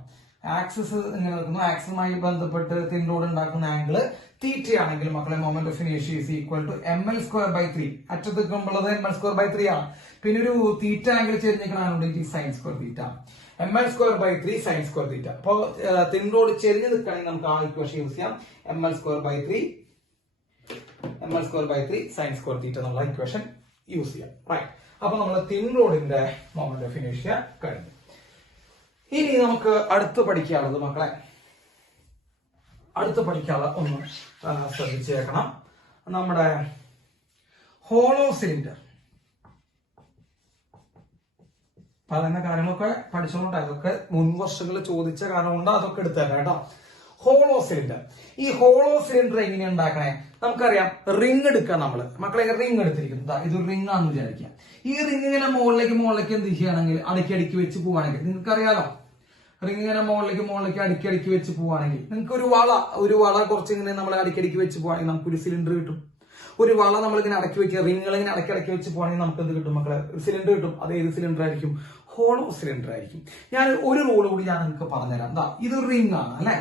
ആക്സസ് ഇങ്ങനെ നിൽക്കുന്നു. ആക്സസുമായി ബന്ധപ്പെട്ട് തിൻ റോഡ് ഉണ്ടാക്കുന്ന ആംഗിള് തീറ്റ ആണെങ്കിൽ മക്കളെ, moment of inertia is equal to ml²/3. അറ്റത്ത് നിൽക്കുമ്പോഴത് ml²/3 ആണ്. പിന്നെ ഒരു theta angle ചെരിഞ്ഞിരിക്കണമെന്നുണ്ടെങ്കിൽ sin²θ. ml²/3 sin²θ. അപ്പൊ തിൻ റോഡ് ചെരിഞ്ഞ് നിൽക്കുകയാണെങ്കിൽ നമുക്ക് ആ ഇക്വേഷൻ യൂസ് ചെയ്യാം. ml²/3 sin²θ എന്നുള്ള ഇക്വേഷൻ യൂസ് ചെയ്യാം. റൈറ്റ്. അപ്പൊ നമ്മൾ തിൻ റോഡിന്റെ മൊമെന്റ് ഓഫ് ഇനേർഷ്യ കഴിഞ്ഞു. ഇനി നമുക്ക് അടുത്ത് പഠിക്കാനുള്ളത് മക്കളെ, ഒന്ന് ശ്രദ്ധിച്ചേക്കണം. നമ്മുടെ ഹോളോ സിലിണ്ടർ പറയുന്ന കാര്യങ്ങളൊക്കെ പഠിച്ചോണ്ട്, അതൊക്കെ മുൻ വർഷങ്ങളിൽ ചോദിച്ച കാരണം കൊണ്ട് അതൊക്കെ എടുത്തേക്കാം കേട്ടോ. Hollow cylinder. ഈ ഹോളോ സിലിണ്ടർ എങ്ങനെയാണ് ഉണ്ടാക്കണേ? നമുക്കറിയാം, റിംഗ് എടുക്കാം നമ്മള്. മക്കളെ റിംഗ് എടുത്തിരിക്കുന്നത് ഇതൊരു റിംഗ് ആണെന്ന് വിചാരിക്കാം. ഈ റിംഗ് ഇങ്ങനെ മുകളിലേക്ക് എന്ത് ചെയ്യുകയാണെങ്കിൽ അടുക്കി വെച്ച് പോവുകയാണെങ്കിൽ നിങ്ങൾക്കറിയാലോ, റിംഗ് ഇങ്ങനെ മുകളിലേക്ക് അടുക്കി വെച്ച് പോവുകയാണെങ്കിൽ നിങ്ങൾക്ക് ഒരു വള കുറച്ച് ഇങ്ങനെ നമ്മൾ അടുക്കി വെച്ച് പോവുകയാണെങ്കിൽ നമുക്കൊരു സിലിണ്ടർ കിട്ടും. ഒരു വള നമ്മളിങ്ങനെ അടക്കി വെക്കുക, റിംഗുകൾ ഇങ്ങനെ അടക്കി വെച്ച് പോകണമെങ്കിൽ നമുക്ക് എന്ത് കിട്ടും മക്കളെ? ഒരു സിലിണ്ടർ കിട്ടും. അത് ഏത് സിലിണ്ടർ ആയിരിക്കും? ഹോളോ സിലിണ്ടർ ആയിരിക്കും. ഞാൻ ഒരു റൂൾ കൂടി ഞാൻ നിങ്ങൾക്ക് പറഞ്ഞുതരാം. ഇതൊരു റിംഗ് ആണ് അല്ലെ.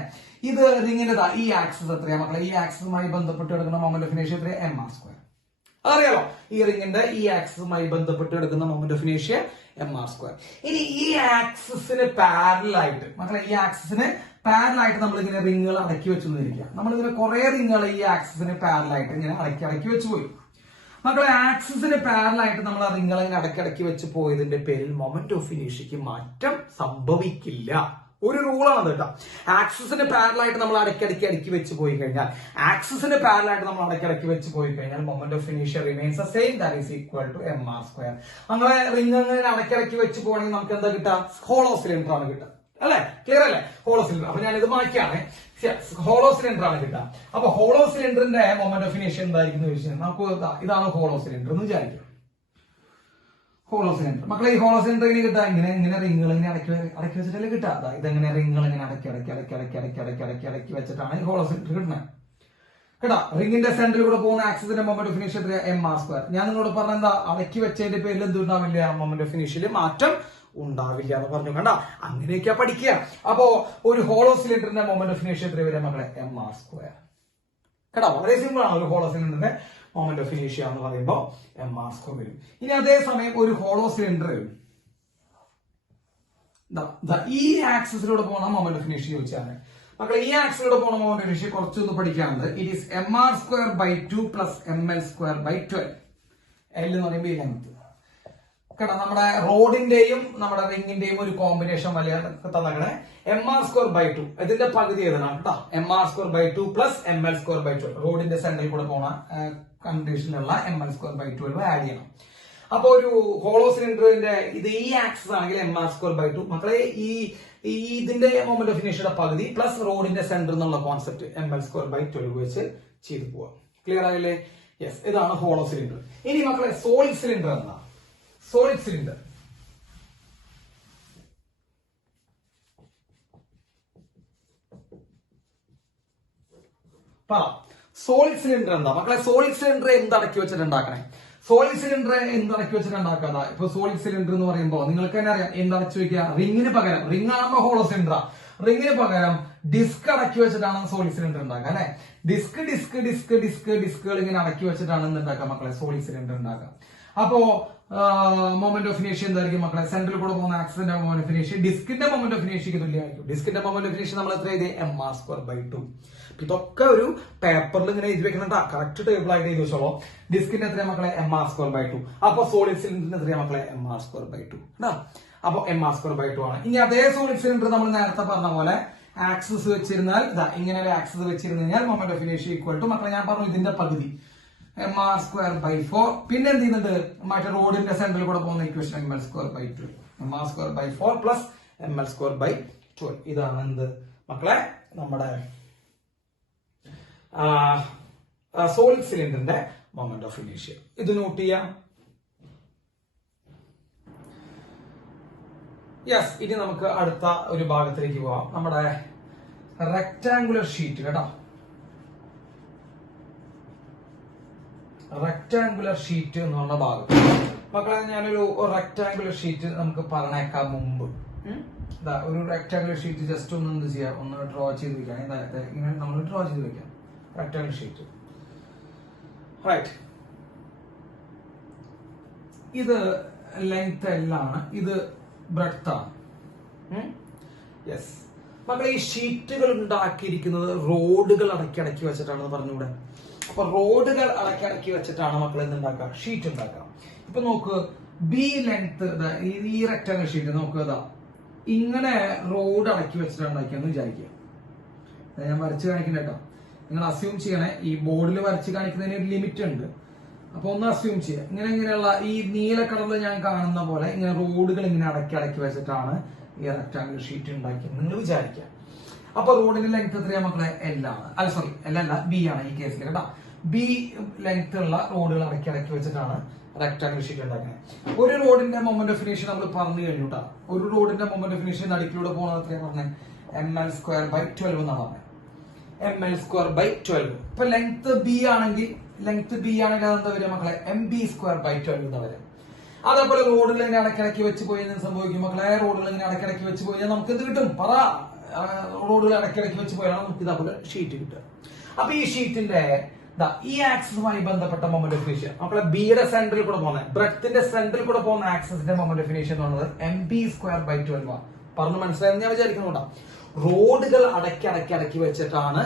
ഇത് റിംഗിന്റെ ഈ ആക്സിസ് എത്രയാ മക്കളെ? ഈ ആക്സിസുമായി ബന്ധപ്പെട്ട് കിടക്കുന്ന മൊമെന്റ് ഓഫ് ഇനേഷ്യ എത്രയാ? mr². അതറിയാലോ, ഈ റിംഗിന്റെ ഈ ആക്സിസുമായി ബന്ധപ്പെട്ട് കിടക്കുന്ന മൊമെന്റ് ഓഫ് ഇനേഷ്യ mr². ഇനി ഈ ആക്സിസിന് പാരലായിട്ട് മക്കളെ, ഈ ആക്സിസിന് പാരലായിട്ട് നമ്മൾ ഇങ്ങനെ റിംഗുകൾ അടക്കി വെച്ചു എന്നിരിക്കുക. നമ്മളിങ്ങനെ കുറെ റിംഗുകൾ ഈ ആക്സിസിന് പാരലായിട്ട് ഇങ്ങനെ അടക്കി വെച്ച് പോയി. മക്കളെ, ആക്സിസിന് പാരലായിട്ട് നമ്മൾ ആ റിംഗുകൾ ഇങ്ങനെ അടക്കി വെച്ച് പോയതിന്റെ പേരിൽ മൊമെന്റ് ഓഫ് ഇനേഷ്യക്ക് മാറ്റം സംഭവിക്കില്ല. ഒരു റൂളാണ് കേട്ടോ. ആക്സിസിന് പാരലായിട്ട് നമ്മൾ അടുക്കി വെച്ച് പോയി കഴിഞ്ഞാൽ മൊമെന്റ് ഓഫ് ഇനേഷ്യ remains the same, that is equal to mr². അങ്ങനെ റിംഗ് അങ്ങനെ അടക്കി വെച്ച് പോകണമെങ്കിൽ നമുക്ക് എന്താ കിട്ടുക? ഹോളോ സിലിണ്ടർ ആണ് കിട്ടുക അല്ലെ? ക്ലിയർ അല്ലേ? Hollow cylinder. അപ്പൊ ഞാനിത് മാറ്റിയാണ്, ഹോളോ സിലിണ്ടർ ആണ് കിട്ടുക. അപ്പൊ ഹോളോ സിലിണ്ടറിന്റെ മൊമെന്റ് ഓഫ് ഇനേഷ്യ എന്തായിരിക്കും എന്ന് ചോദിച്ചാൽ നമുക്ക് ഇതാണ് ഹോളോ സിലിണ്ടർ എന്ന് വിചാരിക്കാം. ഹോളോ സിലിണ്ടർ മക്കളെ, ഈ ഹോളോ സിലിണ്ടർ ഇങ്ങനെ കിട്ടുക, ഇങ്ങനെ റിംഗുകൾ ഇങ്ങനെ അടക്കി വെച്ചിട്ടല്ലേ കിട്ടുക. ഇതെങ്ങനെ റിംഗുകൾ ഇങ്ങനെ അടക്കി വെച്ചിട്ടാണ് ഈ ഹോളോ സിലിണ്ടർ കിട്ടുന്നത് കേട്ടാ. റിംഗിന്റെ സെന്ററിൽ കൂടെ പോകുന്ന ആക്സിസിന്റെ മൊമെന്റ് ഓഫ് ഇനേഷ്യ എത്രയാ? mr². ഞാൻ നിങ്ങളോട് പറഞ്ഞ എന്താ? അടക്കി വെച്ചതിന്റെ പേരിൽ എന്തുണ്ടാവില്ല? മൊമെന്റ് ഓഫ് ഇനേഷ്യയിൽ മാറ്റം ഉണ്ടാവില്ല എന്ന് പറഞ്ഞു. കണ്ട, അങ്ങനെയൊക്കെയാ പഠിക്കുക. അപ്പോ ഒരു ഹോളോ സിലിണ്ടറിന്റെ മൊമെന്റ് ഓഫ് ഇനേഷ്യ എത്ര വരെ മക്കളെ? mr². കേട്ടോ, വളരെ സിമ്പിൾ ആണ്. ഒരു ഹോളോ സിലിണ്ടറിന്റെ മൊമെന്റ് ഓഫ് ഇനേഷ്യ എന്ന് പറയുമ്പോൾ mr² വരും. ഇനി അതേസമയം ഒരു ഹോളോ സിലിണ്ടർ ഈ ആക്സിസിലൂടെ പോകണ മൊമെന്റ് ഓഫ് ഇനേഷ്യ ചോദിച്ചാണ് മക്കളെ. ഈ ആക്സിലൂടെ പോകണ മൊമെന്റ് ഓഫ് ഇനേഷ്യ കുറച്ചൊന്ന് പഠിക്കാനുണ്ട്. It is mr²/2 + ml²/12. L എന്ന് പറയുമ്പോൾ ഈ ലെങ്ത് കേട്ടോ. നമ്മുടെ റോഡിന്റെയും നമ്മുടെ റിംഗിന്റെയും ഒരു കോമ്പിനേഷൻ വലിയ തന്നേക്കണേ. mr²/2 ഇതിന്റെ പകുതി ഏതാണ് കേട്ടോ? mr²/2 + ml²/12. റോഡിന്റെ സെന്ററിൽ കൂടെ പോണ കണ്ടീഷനിലുള്ള ml²/12 ആഡ് ചെയ്യണം. അപ്പൊ ഒരു ഹോളോ സിലിണ്ടറിന്റെ ഇത് ഈ ആക്സിസ് ആണെങ്കിൽ mr²/2 മക്കളെ, ഇതിന്റെ മൊമെന്റ് ഓഫ് ഇനേഷ്യയുടെ പകുതി പ്ലസ് റോഡിന്റെ സെന്റർ എന്നുള്ള കോൺസെപ്റ്റ് ml²/12 വെച്ച് ചെയ്തു പോവാം. ക്ലിയർ ആയില്ലേ? യെസ്, ഇതാണ് ഹോളോ സിലിണ്ടർ. ഇനി മക്കളെ, സോളിഡ് സിലിണ്ടർ എന്താ? സോളിഡ് സിലിണ്ടർ സോളിഡ് സിലിണ്ടർ എന്താ മക്കളെ? സോളിഡ് സിലിണ്ടർ എന്തടക്കി വെച്ചിട്ടുണ്ടാക്കണേ? സോളിഡ് സിലിണ്ടർ എന്തടക്കി വെച്ചിട്ടുണ്ടാക്കാതാ? ഇപ്പൊ സോളിഡ് സിലിണ്ടർ എന്ന് പറയുമ്പോൾ നിങ്ങൾക്ക് തന്നെ അറിയാം, എന്തടച്ചു വെക്കുക? റിംഗിന് പകരം, റിംഗ് ആകുമ്പോ ഹോളോ സിലിണ്ടർ, റിംഗിന് പകരം ഡിസ്ക് അടക്കി വെച്ചിട്ടാണ് സോളിഡ് സിലിണ്ടർ ഉണ്ടാക്കുക അല്ലെ. ഡിസ്കുകൾ ഇങ്ങനെ അടക്കി വെച്ചിട്ടാണ് എന്തുണ്ടാക്കുക മക്കളെ? സോളിഡ് സിലിണ്ടർ ഉണ്ടാക്കുക. അപ്പോ മൊമെന്റ് ഓഫ് ഇനേഷ്യ എന്തായിരിക്കും മക്കളെ? സെന്ററിൽ കൂടെ പോകുന്ന ആക്സിസിന്റെ മൊമെന്റ് ഓഫ് ഇനേഷ്യ ഡിസ്കിന്റെ മൊമെന്റ് ഓഫ് ഇനേഷ്യക്ക് തുല്യമായിരിക്കും. ഡിസ്കിന്റെ മൊമെന്റ് ഓഫ് ഇനേഷ്യ നമ്മൾ എത്ര ചെയ്തേ? mr²/2. ഇതൊക്കെ ഒരു പേപ്പറിൽ ഇങ്ങനെ എഴുതി വെക്കുന്നുണ്ട്, കറക്റ്റ് ടേബിൾ ആയിട്ട് എഴുതി വെച്ചോളൂ. ഡിസ്കിന്റെ എത്രയാ മക്കളെ? mr²/2. അപ്പൊ സോളിഡ് സിലിണ്ടറിന് എത്രയാ മക്കളെ? mr²/2. അപ്പൊ mr²/2 ആണ്. ഇനി അതേ സോളിഡ് സിലിണ്ടർ നമ്മൾ നേരത്തെ പറഞ്ഞ പോലെ ആക്സിസ് വെച്ചിരുന്നാൽ ഇങ്ങനെ ഒരു ആക്സിസ് വെച്ചിരുന്നു കഴിഞ്ഞാൽ മൊമെന്റ് ഓഫ് ഇനേഷ്യ ഈക്വൽ ടു മക്കളെ ഞാൻ പറഞ്ഞു ഇതിന്റെ പകുതി mr²/4. പിന്നെ എന്ത് ചെയ്യുന്നുണ്ട്? മറ്റേ റോഡിന്റെ സെന്ററിൽ കൂടെ പോകുന്ന ഇക്വേഷൻ ml²/2. mr²/4 + ml²/12. ഇതാണ് എന്ത് മക്കളെ? നമ്മുടെ സോളിഡ് സിലിണ്ടറിന്റെ മൊമെന്റ് ഓഫ് ഇനേഷ്യ. ഇത് നോട്ട് ചെയ്യാം. യെസ്, ഇനി നമുക്ക് അടുത്ത ഒരു ഭാഗത്തിലേക്ക് പോവാം. നമ്മുടെ റെക്ടാങ്കുലർ ഷീറ്റ് കേട്ടോ. റെക്ടാങ്കുലർ ഷീറ്റ് എന്നുള്ള ഭാഗം മക്കളെ, ഞാനൊരു റെക്ടാങ്കുലർ ഷീറ്റ് നമുക്ക് പറഞ്ഞേക്കാൻ മുമ്പ് ഒരു റെക്ടാങ്കുലർ ഷീറ്റ് ജസ്റ്റ് ഒന്ന് എന്ത് ചെയ്യാം? ഒന്ന് ഡ്രോ ചെയ്ത് വെക്കാം. ഇങ്ങനെ നമ്മൾ ഡ്രോ ചെയ്ത് വെക്കാം റെക്ടാങ്കുലർ ഷീറ്റ്. റൈറ്റ്, ഇത് ലെങ്ത് L ആണ്, ഇത് ബ്രെഡ്ത്ത് ആണ്. യെസ് മക്കളെ, ഈ ഷീറ്റുകൾ ഉണ്ടാക്കിയിരിക്കുന്നത് റോഡുകൾ അടക്കി വെച്ചിട്ടാണെന്ന് പറഞ്ഞുകൂടെ? അപ്പൊ റോഡുകൾ അടക്കി വെച്ചിട്ടാണ് മക്കളെ എന്തുണ്ടാക്കുക? ഷീറ്റ് ഉണ്ടാക്കുക. ഇപ്പൊ നോക്ക്, ബി ലെങ്ത് ഈ റെക്ടാങ്കുലർ ഷീറ്റ് നോക്കുക, ഇങ്ങനെ റോഡ് അടക്കി വെച്ചിട്ടാണ് ഉണ്ടാക്കിയെന്ന് വിചാരിക്കുക. ഞാൻ വരച്ച് കാണിക്കണ്ട കേട്ടോ, നിങ്ങൾ അസ്യൂം ചെയ്യണേ. ഈ ബോർഡിൽ വരച്ച് കാണിക്കുന്നതിന് ഒരു ലിമിറ്റ് ഉണ്ട്. അപ്പൊ ഒന്ന് അസ്യൂം ചെയ്യാം, ഇങ്ങനെയുള്ള ഈ നീല കളറിൽ ഞാൻ കാണുന്ന പോലെ ഇങ്ങനെ റോഡുകൾ ഇങ്ങനെ അടക്കി വെച്ചിട്ടാണ് ഈ റെക്ടാങ്കുലർ ഷീറ്റ് ഉണ്ടാക്കിയത് നിങ്ങൾ വിചാരിക്കുക. അപ്പൊ റോഡിന്റെ ലെങ്ത് എത്രയാ മക്കളെ? L ആണ്. അല്ല സോറി, L അല്ല, B ആണ് ഈ കേസിൽ കേട്ടോ. B ലെങ്ത് ഉള്ള റോഡുകൾ ഇടയ്ക്ക് വെച്ചിട്ടാണ് റെക്ടാംഗിൾ ഷീറ്റ് ഉണ്ടാക്കുന്നത്. ഒരു റോഡിന്റെ മൊമെന്റ് ഓഫ് ഇനേർഷ്യ നമ്മൾ പറഞ്ഞു കഴിഞ്ഞു കേട്ടോ. ഒരു റോഡിന്റെ മൊമെന്റ് ഓഫ് ഇനേർഷ്യ നടുക്കിലൂടെ പോകുന്നത് എത്രയാണ് പറഞ്ഞത്? ml²/12 എന്നാണ് പറഞ്ഞത്. ml²/12. ഇപ്പൊ ലെങ്ത് B ആണെങ്കിൽ അതെന്താ വരിക മക്കളെ? mb²/12 എന്നാ വരിക. അതേപോലെ റോഡുകൾ ഇങ്ങനെ ഇടയ്ക്കിടയ്ക്ക് വെച്ച് പോയി സംഭവിക്കും മക്കളെ. റോഡുകൾ ഇങ്ങനെ ഇടയ്ക്കിടയ്ക്ക് വെച്ച് പോയാൽ നമുക്ക് എന്ത് കിട്ടും? പറ. റോഡുകൾ ഇടയ്ക്കിടയ്ക്ക് വെച്ച് പോയാൽ നമുക്ക് ഇതേപോലെ ഷീറ്റ് കിട്ടുക. അപ്പൊ ഈ ഷീറ്റിന്റെ ഈ ആക്സിസുമായി ബന്ധപ്പെട്ട മൊമെന്റ് ഓഫ് ഇനേർഷ്യ മക്കളെ ബിയുടെ സെന്ററിൽ കൂടെ പോകുന്ന ബ്രെഡ്ത്തിന്റെ സെന്ററിൽ കൂടെ പോകുന്ന ആക്സിസിന്റെ മൊമെന്റ് ഓഫ് ഇനേർഷ്യ എന്ന് പറയുന്നത് mb²/12 ആണ്. പറഞ്ഞു മനസ്സിലായെന്ന് ഞാൻ വിചാരിക്കുന്നുണ്ടോ? റോഡുകൾ അടക്കി വെച്ചിട്ടാണ്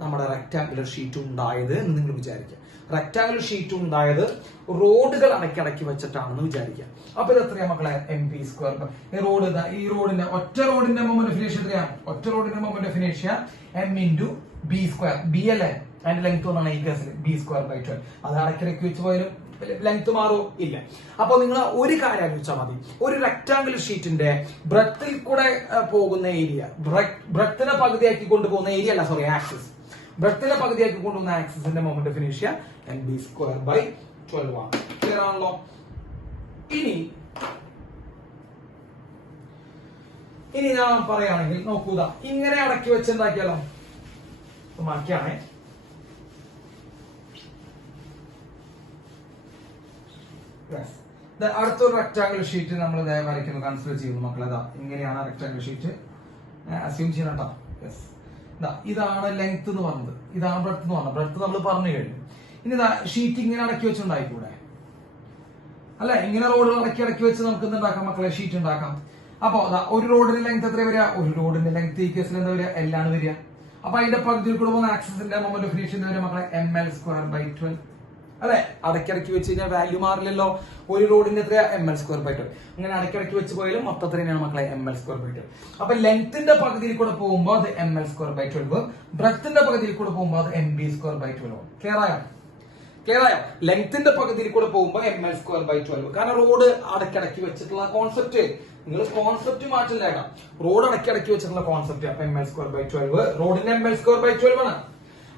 നമ്മുടെ റെക്ടാംഗുലർ ഷീറ്റ് ഉണ്ടായത് എന്ന് നിങ്ങൾ വിചാരിക്കുക. റെക്ടാംഗുലർ ഷീറ്റ് ഉണ്ടായത് റോഡുകൾ അടക്കി വെച്ചിട്ടാണെന്ന് വിചാരിക്കുക. അപ്പൊ ഇത് എത്രയാ മക്കളെ? mb². ഈ റോഡിന്റെ ഒറ്റ റോഡിന്റെ മൊമെന്റ് ഓഫ് ഇനേർഷ്യ എത്രയാ? ഒറ്റ റോഡിന്റെ moment of inertia m × b². b അല്ലേ അതിന്റെ ലെങ്ത് ഒന്നാണ് ഈ കേസിൽ b²/12. അത് ഇടയ്ക്കിടയ്ക്ക് വെച്ച് പോയാലും ലെങ്ത് മാറോ? ഇല്ല. അപ്പൊ നിങ്ങൾ ഒരു കാര്യം ആലോചിച്ചാൽ മതി. ഒരു റെക്ടാംഗുലർ ഷീറ്റിന്റെ ബ്രെത്തിൽ കൂടെ പോകുന്ന ഏരിയ, ബ്രെത്തിനെ പകുതിയാക്കി കൊണ്ടുപോകുന്ന ഏരിയ അല്ല, സോറി, ആക്സിസ്. ബ്രെത്തിനെ പകുതിയാക്കി കൊണ്ടുപോകുന്ന ആക്സിസിന്റെ മൊമെന്റ് ഓഫ് ഇനേർഷ്യ mb²/12 ആണ്. ക്ലിയർ ആണല്ലോ? ഇനി ഞാൻ പറയുകയാണെങ്കിൽ നോക്കൂത ഇങ്ങനെ അടക്കി വെച്ചുണ്ടാക്കിയാലോ? മാറ്റിയാണേ. അടുത്തൊരു റെക്ടാംഗുലർ ഷീറ്റ് നമ്മൾ വരയ്ക്കുന്നു, കൺസിഡർ ചെയ്യുന്നു മക്കളെ. ഇങ്ങനെയാണ് റെക്ടാംഗുലർ ഷീറ്റ് അസ്യൂം ചെയ്യണം കേട്ടോ. യെസ്, ഇതാണ് ലെങ്ത് എന്ന് പറഞ്ഞത്, ഇതാണ് ബ്രെഡ്ത്ത് എന്ന് പറഞ്ഞത്. ബ്രെഡ്ത്ത് നമ്മൾ പറഞ്ഞു കഴിഞ്ഞു. ഇനി ഷീറ്റ് ഇങ്ങനെ അടക്കി വെച്ചുണ്ടായിക്കൂടെ? അല്ലെ, ഇങ്ങനെ റോഡുകൾ അടക്കി വെച്ച് നമുക്ക് എന്തുണ്ടാക്കാം മക്കളെ? ഷീറ്റ് ഉണ്ടാക്കാം. അപ്പൊ ഒരു റോഡിന്റെ ലെങ്ത് എത്ര വരിക? ഒരു റോഡിന്റെ ലെങ്ത് ഈ കേസിൽ എന്താ വരിക? L ആണ് വരിക. അപ്പൊ അതിന്റെ പകുതിയിൽ കൂടെ പോകുന്ന ആക്സിസിന്റെ മൊമെന്റ് ഓഫ് ഇനേർഷ്യ എന്താ വരിക മക്കളെ? ml²/12. അല്ലെ, അടക്കി വെച്ച് കഴിഞ്ഞാൽ വാല്യൂ മാറില്ലല്ലോ. ഒരു റോഡിന്റെ എത്രയാ? ml²/12. അങ്ങനെ അടക്കി വെച്ച് പോയാലും മൊത്തത്തിൽ തന്നെയാണ് മക്കളെ ml²/12. അപ്പൊ ലെങ്ത്തിന്റെ പകുതിയിൽ കൂടെ പോകുമ്പോൾ അത് ml²/12, ബ്രെഡ്ത്തിന്റെ പകുതിയിൽ കൂടെ പോകുമ്പോൾ അത് mb²/12. ക്ലിയർ ആയോ? ലെങ്ത്തിന്റെ പകുതിയിൽ കൂടെ പോകുമ്പോൾ ml²/12. കാരണം റോഡ് അടക്കി വെച്ചിട്ടുള്ള കോൺസെപ്റ്റ്, നിങ്ങൾ കോൺസെപ്റ്റ് മാറ്റില്ല. റോഡ് അടക്കി വെച്ചിട്ടുള്ള കോൺസെപ്റ്റ്. അപ്പൊ ml²/12 റോഡിന്റെ ml²/12 ആണ്.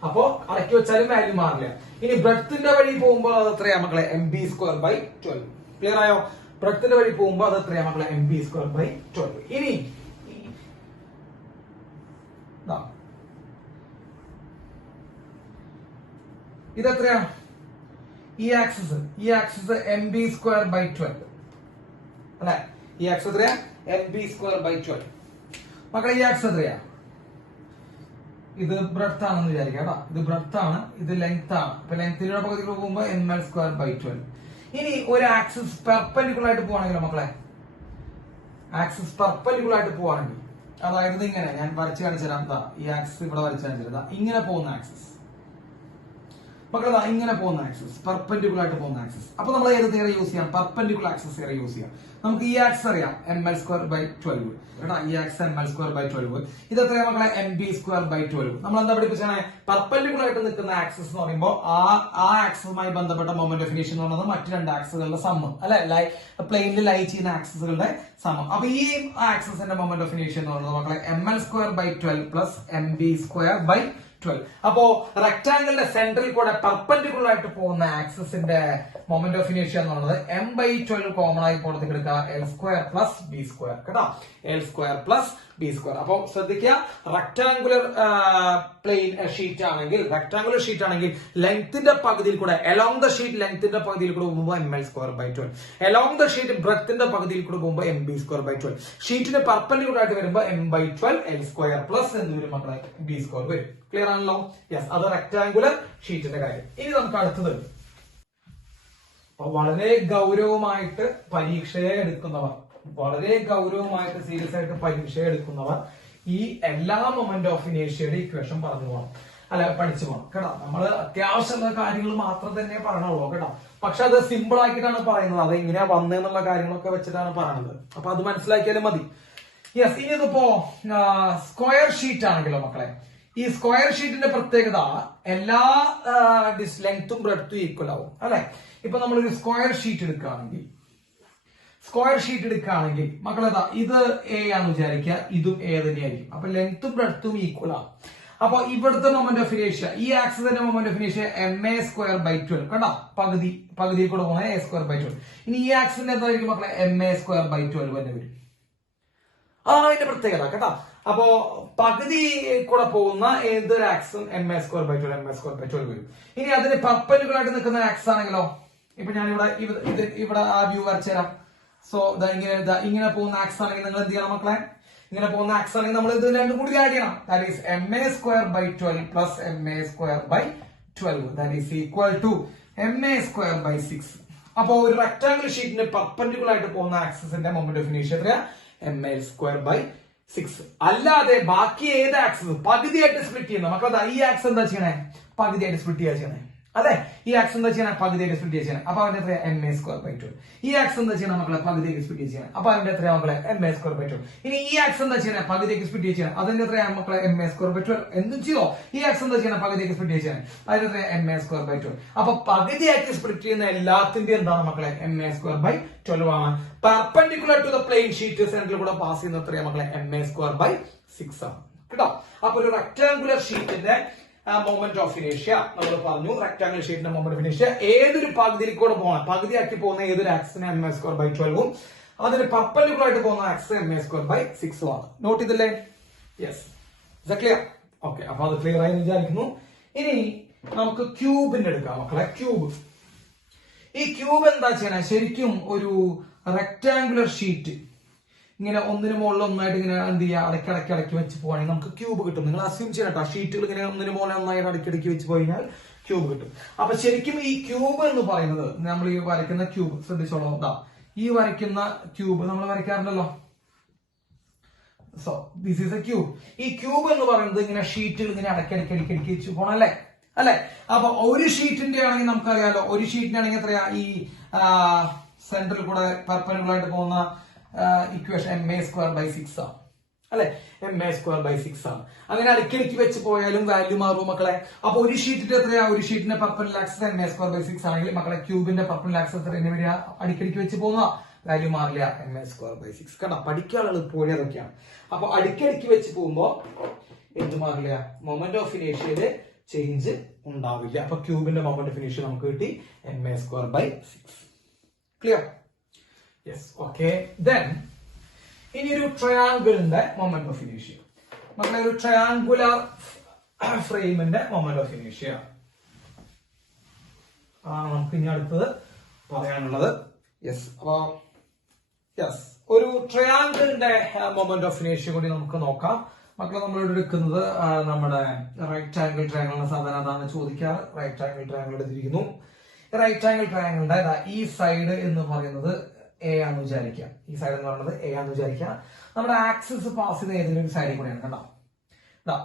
അപ്പോ അടക്കി വെച്ചാലും വാല്യൂ മാറില്ല. ഇനി ബ്രെഡ്ത്തിന്റെ വഴി പോകുമ്പോൾ അത് എത്രയാ മക്കളെ? mb²/12. ക്ലിയർ ആയോ? ബ്രെഡ്ത്തിന്റെ വഴി പോകുമ്പോൾ അത് എത്രയാ മക്കളെ? mb²/12. ഇനി ഇതെത്രയാ? ഈ ആക്സിസ് mb²/12 അല്ലെ? ഈ ആക്സിസ് എത്രയാ? mb²/12. മക്കളെ ഈ ആക്സിസ് എത്രയാ? ഇത് ബ്രെഡ്ത്ത് ആണെന്ന് വിചാരിക്കാം കേട്ടോ. ഇത് ബ്രെഡ്ത്ത് ആണ്, ഇത് ലെങ്ത് ആണ്. അപ്പൊ ലെങ്ത്തിന്റെ പകുതിയിൽ പോകുമ്പോൾ ml²/12. ഇനി ഒരു ആക്സിസ് പെർപെൻഡിക്കുലർ ആയിട്ട് പോവാണെങ്കിലോ മക്കളെ? ആക്സിസ് പെർപെൻഡിക്കുലർ ആയിട്ട് പോവാണെങ്കിൽ, അതായത് ഇങ്ങനെ ഞാൻ വരച്ച് കാണിച്ചു തരാം. ഈ ആക്സിസ് ഇവിടെ വരച്ച് കാണിച്ചു തരാം. ഇങ്ങനെ പോകുന്ന ആക്സിസ് മക്കളെ, ഇങ്ങനെ പോകുന്ന ആക്സിസ്, പെർപെൻഡിക്കുലർ ആയിട്ട് പോകുന്ന ആക്സിസ്. അപ്പൊ നമ്മൾ ഏത് തിയറി യൂസ് ചെയ്യാം? പെർപെൻഡിക്കുലർ ആക്സിസ് തിയറി യൂസ് ചെയ്യാം. നമുക്ക് ഈ ആക്സിസ് അറിയാം ml²/12 കേട്ടോ. ഈ ആക്സിസ് ml²/12. ഇത് എത്രയാ മക്കളെ? mb²/12. നമ്മൾ എന്താ പഠിപ്പിച്ചാണ്? പെർപെൻഡിക്കുലർ ആയിട്ട് നിൽക്കുന്ന ആക്സിസ് എന്ന് പറയുമ്പോൾ ആ ആക്സിസുമായി ബന്ധപ്പെട്ട മൊമെന്റ് ഓഫ് ഇനേർഷ്യ എന്ന് പറയുന്നത് മറ്റു രണ്ട് ആക്സിസുകളുടെ സമം അല്ലെ, പ്ലെയിനിൽ ലൈ ചെയ്യുന്ന ആക്സിസുകളുടെ സമം. അപ്പൊ ഈ ആക്സിസിന്റെ മൊമെന്റ് ഓഫ് ഇനേർഷ്യ എന്ന് പറയുന്നത് മക്കളെ ml²/12 പ്ലസ് mb²/12. അപ്പോ റെക്ടാംഗിളിന്റെ സെന്ററിൽ കൂടെ പെർപെൻഡിക്കുലർ ആയിട്ട് പോകുന്ന ആക്സിസിന്റെ മൊമെന്റ് ഓഫ് ഇനേർഷ്യ എന്ന് പറയുന്നത് m/12 കോമൺ ആയി പുറത്തേക്ക് എടുക്കുക, L² + B² കേട്ടോ. L² + B². അപ്പൊ ശ്രദ്ധിക്കുക, റെക്ടാംഗുലർ ഷീറ്റ് ആണെങ്കിൽ ലെങ്ത്തിന്റെ പകുതിയിൽ കൂടെ അലോങ് ദ ഷീറ്റ് ലെങ്ത്തിന്റെ പകുതിയിൽ കൂടെ പോകുമ്പോൾ ml²/12, അലോങ് ദ ഷീറ്റ് ബ്രെഡ്ത്തിന്റെ പകുതിയിൽ കൂടെ പോകുമ്പോൾ mb²/12. ഷീറ്റിന് പെർപെൻഡിക്കുലർ ആയിട്ട് വരുമ്പോൾ m/12 L² + എന്ത് വരും മക്കളെ? B² വരും. ക്ലിയർ ആണല്ലോ? യെസ്, അത് റെക്ടാംഗുലർ ഷീറ്റിന്റെ കാര്യം. ഇനി നമുക്ക് അടുത്തത് വളരെ ഗൗരവമായിട്ട് പരീക്ഷയെ എടുക്കുന്നവർ, സീരിയസ് ആയിട്ട് പരീക്ഷയെ എടുക്കുന്നവർ ഈ എല്ലാ മൊമെന്റ് ഓഫ് ഇനേർഷ്യയുടെ ഇക്വേഷൻ പറഞ്ഞു പോകണം, അല്ല പഠിച്ചു പോകണം കേട്ടോ. നമ്മള് അത്യാവശ്യമുള്ള കാര്യങ്ങൾ മാത്രം തന്നെ പറയണുള്ളൂ കേട്ടോ. പക്ഷെ അത് സിമ്പിൾ ആക്കിയിട്ടാണ് പറയുന്നത്, അത് എങ്ങനെയാ വന്നേന്നുള്ള കാര്യങ്ങളൊക്കെ വെച്ചിട്ടാണ് പറയുന്നത്. അപ്പൊ അത് മനസ്സിലാക്കിയാലും മതി. യെസ്, ഇനി ഇതിപ്പോ സ്ക്വയർ ഷീറ്റ് ആണെങ്കിലോ മക്കളെ, ഈ സ്ക്വയർ ഷീറ്റിന്റെ പ്രത്യേകത എല്ലാ ലെങ്ത്തും ബ്രെഡ്ത്തും ഈക്വൽ ആവും അല്ലെ. ഇപ്പൊ നമ്മളൊരു സ്ക്വയർ ഷീറ്റ് എടുക്കുകയാണെങ്കിൽ സ്ക്വയർ ഷീറ്റ് എടുക്കുകയാണെങ്കിൽ മക്കളേതാ ഇത് എ ആണെന്ന് വിചാരിക്കുക, ഇതും എ തന്നെയായിരിക്കും. അപ്പൊ ലെങ്ത്തും ബ്രെഡ്ത്തും ഈക്വൽ ആണ്. അപ്പൊ ഇവിടുത്തെ മൊമെന്റ് ഓഫ് ഇനേഷ്യ, ഈ ആക്സിസിന്റെ മൊമെന്റ് ഓഫ് ഇനേഷ്യ ma²/12 കണ്ടോ, പകുതി കൂടെ പോകുന്ന a²/12. ഇനി ഈ ആക്സിസിന്റെ എന്തായിരിക്കും മക്കളെ, ma²/12 തന്നെ വരും. അതാണ് അതിന്റെ പ്രത്യേകത കേട്ടോ. അപ്പോ പകുതി കൂടെ പോകുന്ന ഏതൊരു ആക്സും ma²/12 വരും. ഇനി അതിന് പെർപെൻഡിക്കുലർ ആയിട്ട് നിൽക്കുന്ന ആക്സ് ആണെങ്കിലോ, ഇപ്പൊ ഞാനിവിടെ ഇവിടെ ആ വ്യൂ വരച്ചു തരാം. സോ ഇങ്ങനെ പോകുന്ന ആക്സ് ആണെങ്കിൽ നിങ്ങൾ എന്ത് ചെയ്യണം മക്കളെ, ഇങ്ങനെ പോകുന്ന ആക്സ് ആണെങ്കിൽ നമ്മൾ ഇത് രണ്ടും കൂടി ആഡ് ചെയ്യണം. That is ma²/12 plus ma²/12 that is equal to ma²/6. അപ്പോ ഒരു റെക്ടാംഗിൾ ഷീറ്റിന് പെർപെൻഡിക്കുലർ ആയിട്ട് പോകുന്ന ആക്സിസിന്റെ മൊമെന്റ് ഓഫ് ഇനേഷ്യ എത്രയാ, ma²/6. അല്ലാതെ ബാക്കി ഏത് ആക്സിസ് പകുതിയായിട്ട് സ്പ്ലിറ്റ് ചെയ്യുന്ന മക്കളെ, ഈ ആക്സ് എന്താ ചെയ്യണേ, പകുതിയായിട്ട് സ്പ്ലിറ്റ് ചെയ്യാ ചെയ്യണേ. അല്ലെ, ഈ ആക്സ് എന്താ ചെയ്യണേ, പകുതിയായിട്ട് സ്പ്ലിറ്റ് ചെയ്യണേ. അപ്പൊ അതിന്റെ എത്രയാ, ma²/12. ഈ ആക്സ് എന്താ ചെയ്യണം മക്കളെ, പകുതിയായിട്ട് സ്പ്ലിറ്റ് ചെയ്യണേ. അപ്പൊ അതിന്റെ എത്രയാ മക്കളെ, ma²/12. ഇനി ഈ ആക്സ് എന്താ ചെയ്യണേ, പകുതിയായിട്ട് സ്പ്ലിറ്റ് ചെയ്യണേ. അതിന്റെ എത്രയാ മക്കളെ, ma²/12. എന്തും ചെയ്യോ, ഈ ആക്സ് എന്താ ചെയ്യണേ, പകുതിയായിട്ട് സ്പ്ലിറ്റ് ചെയ്യണേ. അതിന്റെ എത്രയാ, ma²/12. അപ്പൊ പകുതിയായിട്ട് സ്പ്ലിറ്റ് ചെയ്യുന്ന എല്ലാത്തിന്റെ എന്താണ് മക്കളെ, ma²/12 ആണ്. Perpendicular to the plane sheet സെന്ററിൽ കൂടെ പാസ് ചെയ്യുന്ന എത്രയാ മക്കളെ, ma²/6 ആണ് കേട്ടോ. അപ്പൊ ഒരു റെക്ടാംഗുലർ ഷീറ്റിന്റെ മൊമെന്റ് ഓഫ് ഇനേഷ്യ നമ്മൾ പറഞ്ഞു. റെക്ടാംഗിൾ ഷീറ്റിന്റെ മൊമെന്റ് ഓഫ് ഇനേഷ്യ ഏതൊരു പകുതിയിൽ കൂടെ പോകണം, പകുതിയാക്കി പോകുന്ന ഏതൊരു ആക്സിന് ma²/12 അതിന് പെർപെൻഡിക്കുലർ ആയിട്ട് പോകുന്ന ആക്സ് ma²/6 ആണ്. നോട്ട് ചെയ്തില്ലേ? Yes, clear? ഓക്കെ, അപ്പൊ അത് ക്ലിയർ ആയി വിചാരിക്കുന്നു. ഇനി നമുക്ക് ക്യൂബിന്റെ എടുക്കാം മക്കളെ. ഈ ക്യൂബ് എന്താ ചെയ്യണേ, ശരിക്കും ഒരു റെക്ടാംഗുലർ ഷീറ്റ് ഇങ്ങനെ ഒന്നിന് മുകളിൽ ഒന്നായിട്ട് ഇങ്ങനെ എന്ത് ചെയ്യുക, അടക്കി വെച്ച് പോവാണെങ്കിൽ നമുക്ക് ക്യൂബ് കിട്ടും. നിങ്ങൾ അസ്യൂം ചെയ്യട്ടോ, ഷീറ്റുകൾ ഇങ്ങനെ ഒന്നിന് മുകളിൽ ഒന്നായിട്ട് അടക്കി വെച്ച് പോയി കഴിഞ്ഞാൽ ക്യൂബ് കിട്ടും. അപ്പൊ ശരിക്കും ഈ ക്യൂബ് എന്ന് പറയുന്നത്, നമ്മൾ ഈ വരയ്ക്കുന്ന ക്യൂബ് ശ്രദ്ധിച്ചോളാം. ഈ വരയ്ക്കുന്ന ക്യൂബ് നമ്മൾ വരയ്ക്കാറുണ്ടല്ലോ. So this is a cube. ഈ ക്യൂബ് എന്ന് പറയുന്നത് ഇങ്ങനെ ഷീറ്റുകൾ ഇങ്ങനെ അടക്കി വെച്ച് പോകണം അല്ലെ. അപ്പൊ ഒരു ഷീറ്റിന്റെ ആണെങ്കിൽ നമുക്കറിയാലോ, ഒരു ഷീറ്റിന്റെ ആണെങ്കിൽ എത്രയാ, ഈ സെന്ററിൽ കൂടെ പെർപെൻഡിക്കുലർ ആയിട്ട് പോകുന്ന ഇക്വേഷൻ ma²/6 ആണ് അല്ലെ, ma²/6 ആണ്. അങ്ങനെ അടിക്കടിക്ക് വെച്ച് പോയാലും വാല്യൂ മാറും മക്കളെ. അപ്പൊ ഒരു ഷീറ്റിന്റെ എത്രയാ, ഒരു ഷീറ്റിന്റെ പെർപെൻഡിക്കുലർ ആക്സിസ് ma²/6 ആണെങ്കിൽ മക്കളെ ക്യൂബിന്റെ പെർപെൻഡിക്കുലർ ആക്സിസ് എത്ര വരിക, അടിക്കടിക്ക് വെച്ച് പോകുന്ന വാല്യൂ മാറില്ല, ma²/6. കണ്ട, പഠിക്കാനുള്ള പോലെ അതൊക്കെയാണ്. അപ്പൊ അടിക്കടിക്ക് വെച്ച് പോകുമ്പോ എന്ത് മാറില്ല, മൊമെന്റ് ഓഫ് ഇനേഷ്യയില് ചേഞ്ച് ഉണ്ടാവില്ല. അപ്പൊ ക്യൂബിന്റെ മൊമെന്റ് ഓഫ് ഇനേഷ്യ നമുക്ക് കിട്ടി ma²/6. Clear? Yes, okay. Then ഇനി ഒരു ട്രയാങ്കിളിന്റെ മൊമെന്റ് ഓഫ് ഇനേഷ്യ മക്കളെ, ഒരു ട്രയാങ്കുലർ ഫ്രെയിമിന്റെ മൊമെന്റ് ഓഫ് ഇനേഷ്യ നമുക്ക് ഇനി അടുത്തത് പറയാനുള്ളത്. യെസ്, അപ്പൊ ഒരു ട്രയാങ്കിളിന്റെ മൊമെന്റ് ഓഫ് ഇനേഷ്യ കൂടി നമുക്ക് നോക്കാം മക്കളെ. നമ്മളിവിടെ എടുക്കുന്നത് നമ്മുടെ റൈറ്റ് ആംഗിൾ ട്രയാങ്കിളിനെ സാധാരണ അതാണ് ചോദിക്കാറ്. റൈറ്റ് ആംഗിൾ ട്രയാങ്കിൾ എടുത്തിരിക്കുന്നു. റൈറ്റ് ആംഗിൾ ട്രയാങ്കിളിന്റെ ഈ സൈഡ് എന്ന് പറയുന്നത് എ ആണെന്ന് വിചാരിക്കുക. ഈ സൈഡ് എന്ന് പറയുന്നത് എ ആണെന്ന് വിചാരിക്കുക. നമ്മുടെ ആക്സിസ് പാസ് ചെയ്യുന്ന ഏതെങ്കിലും ഒരു സൈഡിൽ കൂടെയാണ് കണ്ടോ.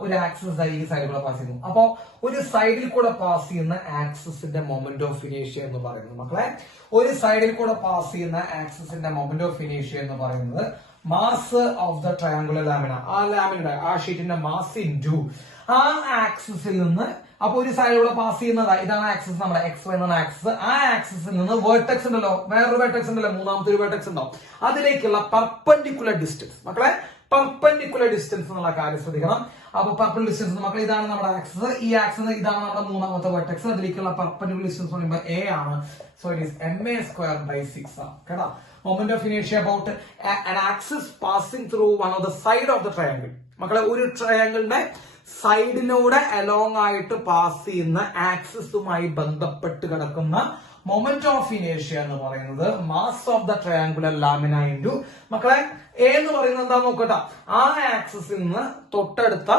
ഒരു ആക്സിസ് ഈ സൈഡിൽ കൂടെ പാസ് ചെയ്യുന്നു. അപ്പോ ഒരു സൈഡിൽ കൂടെ പാസ് ചെയ്യുന്ന ആക്സിസിന്റെ മൊമെന്റ് ഓഫ് ഇനേഷ്യ എന്ന് പറയുന്നത് മക്കളെ, ഒരു സൈഡിൽ കൂടെ പാസ് ചെയ്യുന്ന ആക്സിസിന്റെ മൊമെന്റ് ഓഫ് ഇനേഷ്യ എന്ന് പറയുന്നത് mass of the triangular lamina, ആ ഷീറ്റിന്റെ മാസ് ഇൻറ്റു ആ ആക്സിസിൽ നിന്ന്. അപ്പൊ ഒരു സൈഡിലൂടെ പാസ് ചെയ്യുന്നതാ, ഇതാണ് ആക്സിസ്, നമ്മുടെ XY എന്നാണ് ആക്സിസ്. ആ ആക്സിസിൽ നിന്ന് വേർട്ടെക്സ് ഉണ്ടല്ലോ, വേറൊരു വേർട്ടെക്സ് ഉണ്ടല്ലോ, മൂന്നാമത്തെ ഒരു വേർട്ടെക്സ് ഉണ്ടാവും, അതിലേക്കുള്ള പെർപെൻഡിക്കുലർ ഡിസ്റ്റൻസ് മക്കളെ, പെർപെൻഡിക്കുലർ ഡിസ്റ്റൻസ് എന്നുള്ള കാര്യം ശ്രദ്ധിക്കണം. അപ്പൊ പെർപെൻഡിക്കുലർ ഡിസ്റ്റൻസ് മക്കളെ, ഇതാണ് നമ്മുടെ ആക്സിസ്, ഈ ആക്സിസ് ഇതാണ് നമ്മുടെ മൂന്നാമത്തെ വേർട്ടെക്സ്, അതിലേക്കുള്ള പെർപെൻഡിക്കുലർ ഡിസ്റ്റൻസ് പറയുമ്പോൾ എ ആണ്. സോ ഇറ്റ് ഈസ് ma²/6 ആണ് കേട്ടോ. മൊമെന്റ് ഓഫ് ഇനേഷ്യ about an axis passing through one of the side of the triangle മക്കളെ, ഒരു ട്രയാങ്കിളിന്റെ സൈഡിലൂടെ അലോങ് ആയിട്ട് പാസ് ചെയ്യുന്ന ആക്സിസുമായി ബന്ധപ്പെട്ട് കിടക്കുന്ന മൊമെന്റ് ഓഫ് ഇനേഷ്യ എന്ന് പറയുന്നത് mass of the triangular lamina into മക്കളെ എ എന്ന് പറയുന്നത് എന്താ നോക്കട്ടെ, ആ ആക്സിസിൽ നിന്ന് തൊട്ടടുത്ത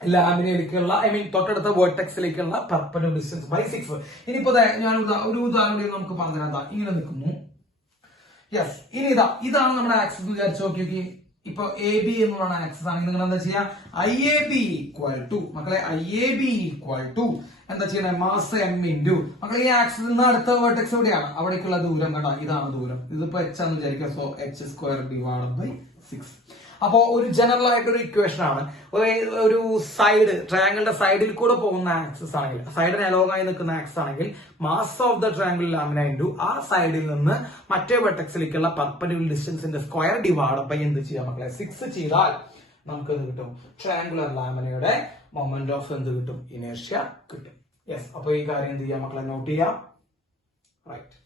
ലാമിനയിലേക്കുള്ള തൊട്ടടുത്ത വേർട്ടെക്സിലേക്കുള്ള പെർപെൻഡിക്കുലർ ഡിസ്റ്റൻസ് ബൈ 6. ഇനിയിപ്പോ ഞാൻ ഒരു ഉദാഹരണം നമുക്ക് പറഞ്ഞുതരാം. ഇങ്ങനെ നിൽക്കുന്നു. യെസ്, ഇനി ഇതാണ് നമ്മുടെ ആക്സിസ് വിചാരിച്ചു നോക്കി. ഇപ്പൊ AB എന്നുള്ളതാണ് ആക്സിസ് ആണെങ്കിൽ നിങ്ങൾ എന്താ ചെയ്യാ, IAB ഈക്വൽ ടു മക്കളെ, IAB ഈക്വൽ ടു എന്താ ചെയ്യണേ, മാസ് M ഇൻറ്റു മക്കളെ ഈ ആക്സിസിൽ നിന്ന് അടുത്ത വേർട്ടെക്സ് എവിടെയാണ്, അവിടേക്കുള്ള ദൂരം കേട്ടോ, ഇതാണ് ദൂരം. ഇതിപ്പോ H ആണെന്ന് വിചാരിക്കുക. So h² / 6. അപ്പോ ഒരു ജനറൽ ആയിട്ടൊരു ഇക്വേഷൻ ആണ്. ഒരു സൈഡ് ട്രയാങ്കിളിന്റെ സൈഡിൽ കൂടെ പോകുന്ന ആക്സിസ് ആണെങ്കിൽ, സൈഡിന് അലോങ്ങായി നിൽക്കുന്ന ആക്സിസ് ആണെങ്കിൽ mass of the triangle lamina into ആ സൈഡിൽ നിന്ന് മറ്റേ വെർട്ടെക്സിലേക്കുള്ള പെർപെൻഡിക്കുലർ ഡിസ്റ്റൻസിന്റെ സ്ക്വയർ ഡിവൈഡ് ബൈ എന്ത് ചെയ്യാം മക്കളെ 6 ചെയ്താൽ നമുക്ക് എന്ത് കിട്ടും? ട്രയാങ്കുലർ ലാമിനയുടെ മൊമെന്റ് ഓഫ് എന്ത് കിട്ടും? ഇനേർഷ്യ കിട്ടും. യെസ്, അപ്പൊ ഈ കാര്യം എന്ത് ചെയ്യാം മക്കളെ? നോട്ട് ചെയ്യാം. റൈറ്റ്.